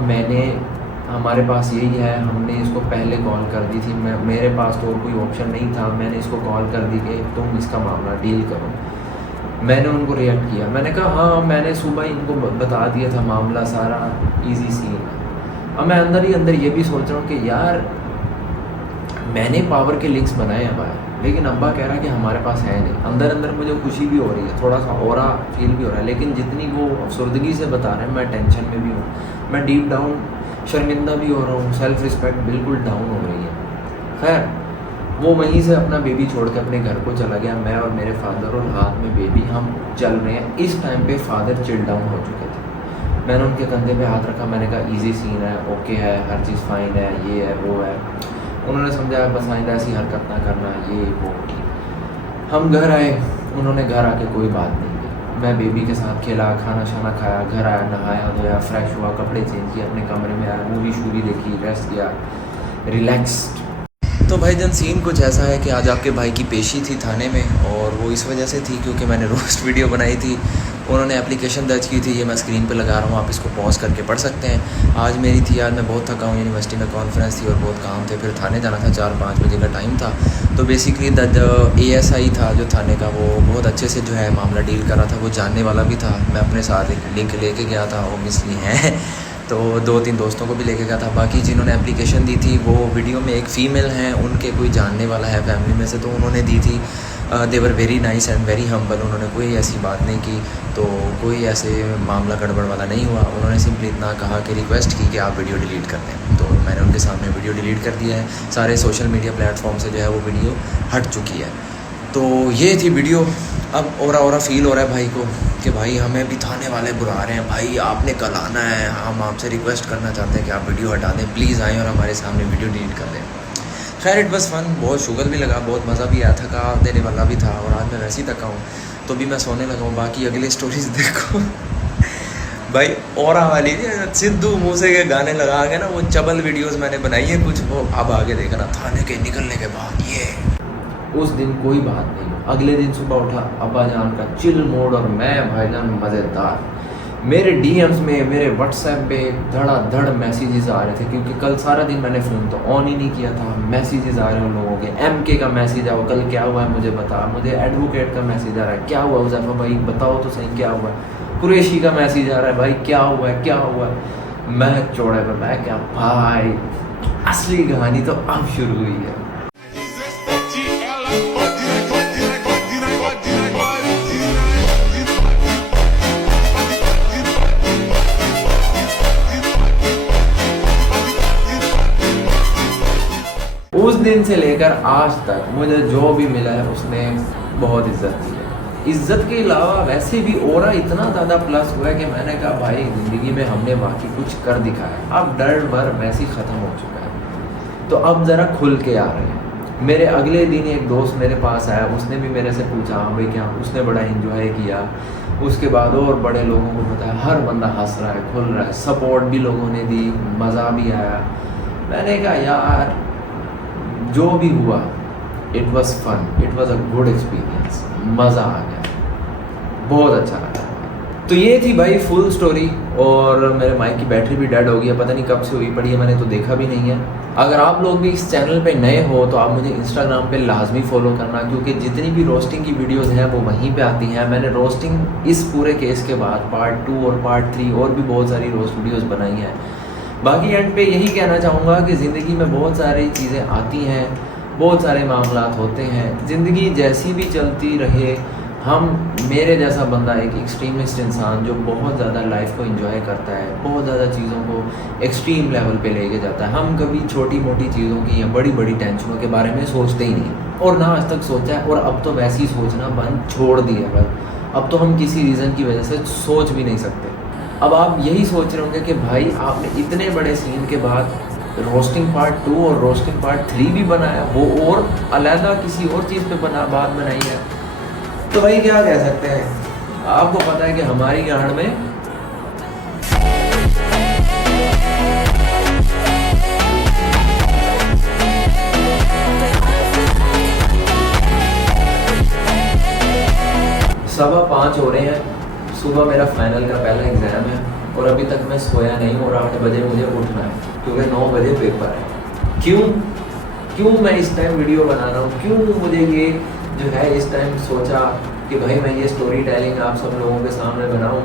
हमारे पास यही है, हमने इसको पहले कॉल कर दी थी, मेरे पास तो और कोई ऑप्शन नहीं था, मैंने इसको कॉल कर दी कि तुम इसका मामला डील करो। मैंने उनको रिएक्ट किया, मैंने कहा हाँ मैंने सुबह इनको बता दिया था मामला सारा, इजी सीन है। अब मैं अंदर ही अंदर ये भी सोच रहा हूँ कि यार मैंने पावर के लिंक्स बनाए हैं भाई, लेकिन अब्बा कह रहा है कि हमारे पास है नहीं। अंदर अंदर मुझे खुशी भी हो रही है, थोड़ा सा ऑरा फील भी हो रहा है, लेकिन जितनी वो अफसरदगी से बता रहे हैं मैं टेंशन में भी हूँ, मैं डीप डाउन शर्मिंदा भी हो रहा हूँ, सेल्फ रिस्पेक्ट बिल्कुल डाउन हो रही है। खैर वो वहीं से अपना बेबी छोड़ के अपने घर को चला गया, मैं और मेरे फादर और हाथ में बेबी हम चल रहे हैं। इस टाइम पे फादर चिल डाउन हो चुके थे। मैंने उनके कंधे पे हाथ रखा, मैंने कहा इजी सीन है, ओके है, हर चीज़ फाइन है, ये है वो है। उन्होंने समझाया बस आइंदा ऐसी हरकत ना करना, ये वो ठीक। हम घर आए, उन्होंने घर आके कोई बात नहीं की, मैं बेबी के साथ खेला, खाना शाना खाया, घर आया, नहाया धोया, फ्रेश हुआ, कपड़े चेंज किए, अपने कमरे में आया, मूवी शूवी देखी, रेस्ट किया, रिलैक्स्ड। तो भाई जन सीन कुछ ऐसा है कि आज आपके भाई की पेशी थी थाने में, और वो इस वजह से थी क्योंकि मैंने रोस्ट वीडियो बनाई थी। उन्होंने एप्लीकेशन दर्ज की थी, ये मैं स्क्रीन पे लगा रहा हूँ, आप इसको पॉज करके पढ़ सकते हैं। आज मेरी थी, आज मैं बहुत थका हूँ, यूनिवर्सिटी में कॉन्फ्रेंस थी और बहुत काम थे, फिर थाने जाना था, 4-5 बजे का टाइम था। तो बेसिकली ASI था जो थाने का, वो बहुत अच्छे से जो है मामला डील कर रहा था, वो जानने वाला भी था। मैं अपने साथ एक लिंक लेके गया था, ओबियसली हैं तो 2-3 दोस्तों को भी लेके गया था। बाकी जिन्होंने एप्लीकेशन दी थी वो वीडियो में एक फ़ीमेल हैं, उनके कोई जानने वाला है फैमिली में से, तो उन्होंने दी थी। They were very nice and very humble, उन्होंने कोई ऐसी बात नहीं की, तो कोई ऐसे मामला गड़बड़ वाला नहीं हुआ। उन्होंने सिंपली इतना कहा कि रिक्वेस्ट की कि आप वीडियो डिलीट कर दें, तो मैंने उनके सामने वीडियो डिलीट कर दिया है। सारे सोशल मीडिया प्लेटफॉर्म से जो है वो वीडियो हट चुकी है। तो ये थी वीडियो। अब और फील हो रहा है भाई को कि भाई हमें भी थाने वाले बुला रहे हैं, भाई आपने कल आना है, हम आपसे रिक्वेस्ट करना चाहते हैं कि आप वीडियो हटा दें, प्लीज़ आएँ और हमारे सामने वीडियो डिलीट कर दें। खैर इट बस फन, बहुत शुगर भी लगा, बहुत मज़ा भी आया, थका देने वाला भी था, और आज मैं वैसे ही थका हूँ तो भी मैं सोने लगा हूँ। बाकी अगले स्टोरीज देखो भाई और वाली सिद्धू मूसे के गाने लगा के ना, वो चबल वीडियोस मैंने बनाई है कुछ, वो अब आगे देखना। थाने के निकलने के बाद ये उस दिन कोई बात नहीं। अगले दिन सुबह उठा, अब्बा जान का चिल मोड और मैं भाईजान मज़ेदार। मेरे DMs में, मेरे व्हाट्सएप पे धड़ाधड़ मैसेजेस आ रहे थे, क्योंकि कल सारा दिन मैंने फ़ोन तो ऑन ही नहीं किया था। मैसेजेस आ रहे हैं उन लोगों के। MK का मैसेज आया, कल क्या हुआ है मुझे बता। मुझे एडवोकेट का मैसेज आ रहा है, क्या हुआ हुज़ैफा भाई बताओ तो सही क्या हुआ है। कुरैशी का मैसेज आ रहा है, भाई क्या हुआ है क्या हुआ है। मैं चौड़े पर मैं क्या भाई, असली कहानी तो अब शुरू हुई है। उस दिन से लेकर आज तक मुझे जो भी मिला है उसने बहुत इज्जत दी है। इज्जत के अलावा वैसे भी ओरा इतना ज़्यादा प्लस हुआ है कि मैंने कहा भाई ज़िंदगी में हमने बाकी कुछ कर दिखाया। अब डर भर वैसे ही ख़त्म हो चुका है, तो अब ज़रा खुल के आ रहे हैं। मेरे अगले दिन एक दोस्त मेरे पास आया, उसने भी मेरे से पूछा हाँ भाई क्या, उसने बड़ा इन्जॉय किया। उसके बाद और बड़े लोगों को बताया, हर बंदा हंस रहा है, खुल रहा है, सपोर्ट भी लोगों ने दी, मज़ा भी आया। मैंने कहा यार जो भी हुआ it was fun, it was a good experience, मज़ा आ गया, बहुत अच्छा लगा। तो ये थी भाई फुल स्टोरी। और मेरे माइक की बैटरी भी डेड हो गई है, पता नहीं कब से हुई पड़ी है, मैंने तो देखा भी नहीं है। अगर आप लोग भी इस चैनल पे नए हो तो आप मुझे इंस्टाग्राम पे लाजमी फॉलो करना, क्योंकि जितनी भी रोस्टिंग की वीडियोस हैं वो वहीं पे आती हैं। मैंने रोस्टिंग इस पूरे केस के बाद पार्ट 2 और पार्ट 3 और भी बहुत सारी रोस्ट वीडियोज़ बनाई हैं। बाकी एंड पे यही कहना चाहूँगा कि ज़िंदगी में बहुत सारी चीज़ें आती हैं, बहुत सारे मामलात होते हैं। ज़िंदगी जैसी भी चलती रहे, हम मेरे जैसा बंदा एक एक्सट्रीमिस्ट इंसान जो बहुत ज़्यादा लाइफ को एंजॉय करता है, बहुत ज़्यादा चीज़ों को एक्सट्रीम लेवल पे लेके जाता है। हम कभी छोटी मोटी चीज़ों की या बड़ी बड़ी टेंशनों के बारे में सोचते ही नहीं, और ना आज तक सोचा है, और अब तो वैसे ही सोचना बंद छोड़ दिया है। अब तो हम किसी रीज़न की वजह से सोच भी नहीं सकते। अब आप यही सोच रहे होंगे कि भाई आपने इतने बड़े सीन के बाद रोस्टिंग पार्ट 2 और रोस्टिंग पार्ट 3 भी बनाया, वो और अलहदा किसी और चीज़ पे बात बनाई है। तो भाई क्या कह सकते हैं, आपको पता है कि हमारी गाड़ में सवा 5 हो रहे हैं, सुबह मेरा फाइनल का पहला एग्ज़ाम है और अभी तक मैं सोया नहीं हूँ, और 8 बजे मुझे उठना है क्योंकि 9 बजे पेपर है। क्यों मैं इस टाइम वीडियो बना रहा हूँ, क्यों मुझे ये जो है इस टाइम सोचा कि भाई मैं ये स्टोरी टेलिंग आप सब लोगों के सामने बनाऊं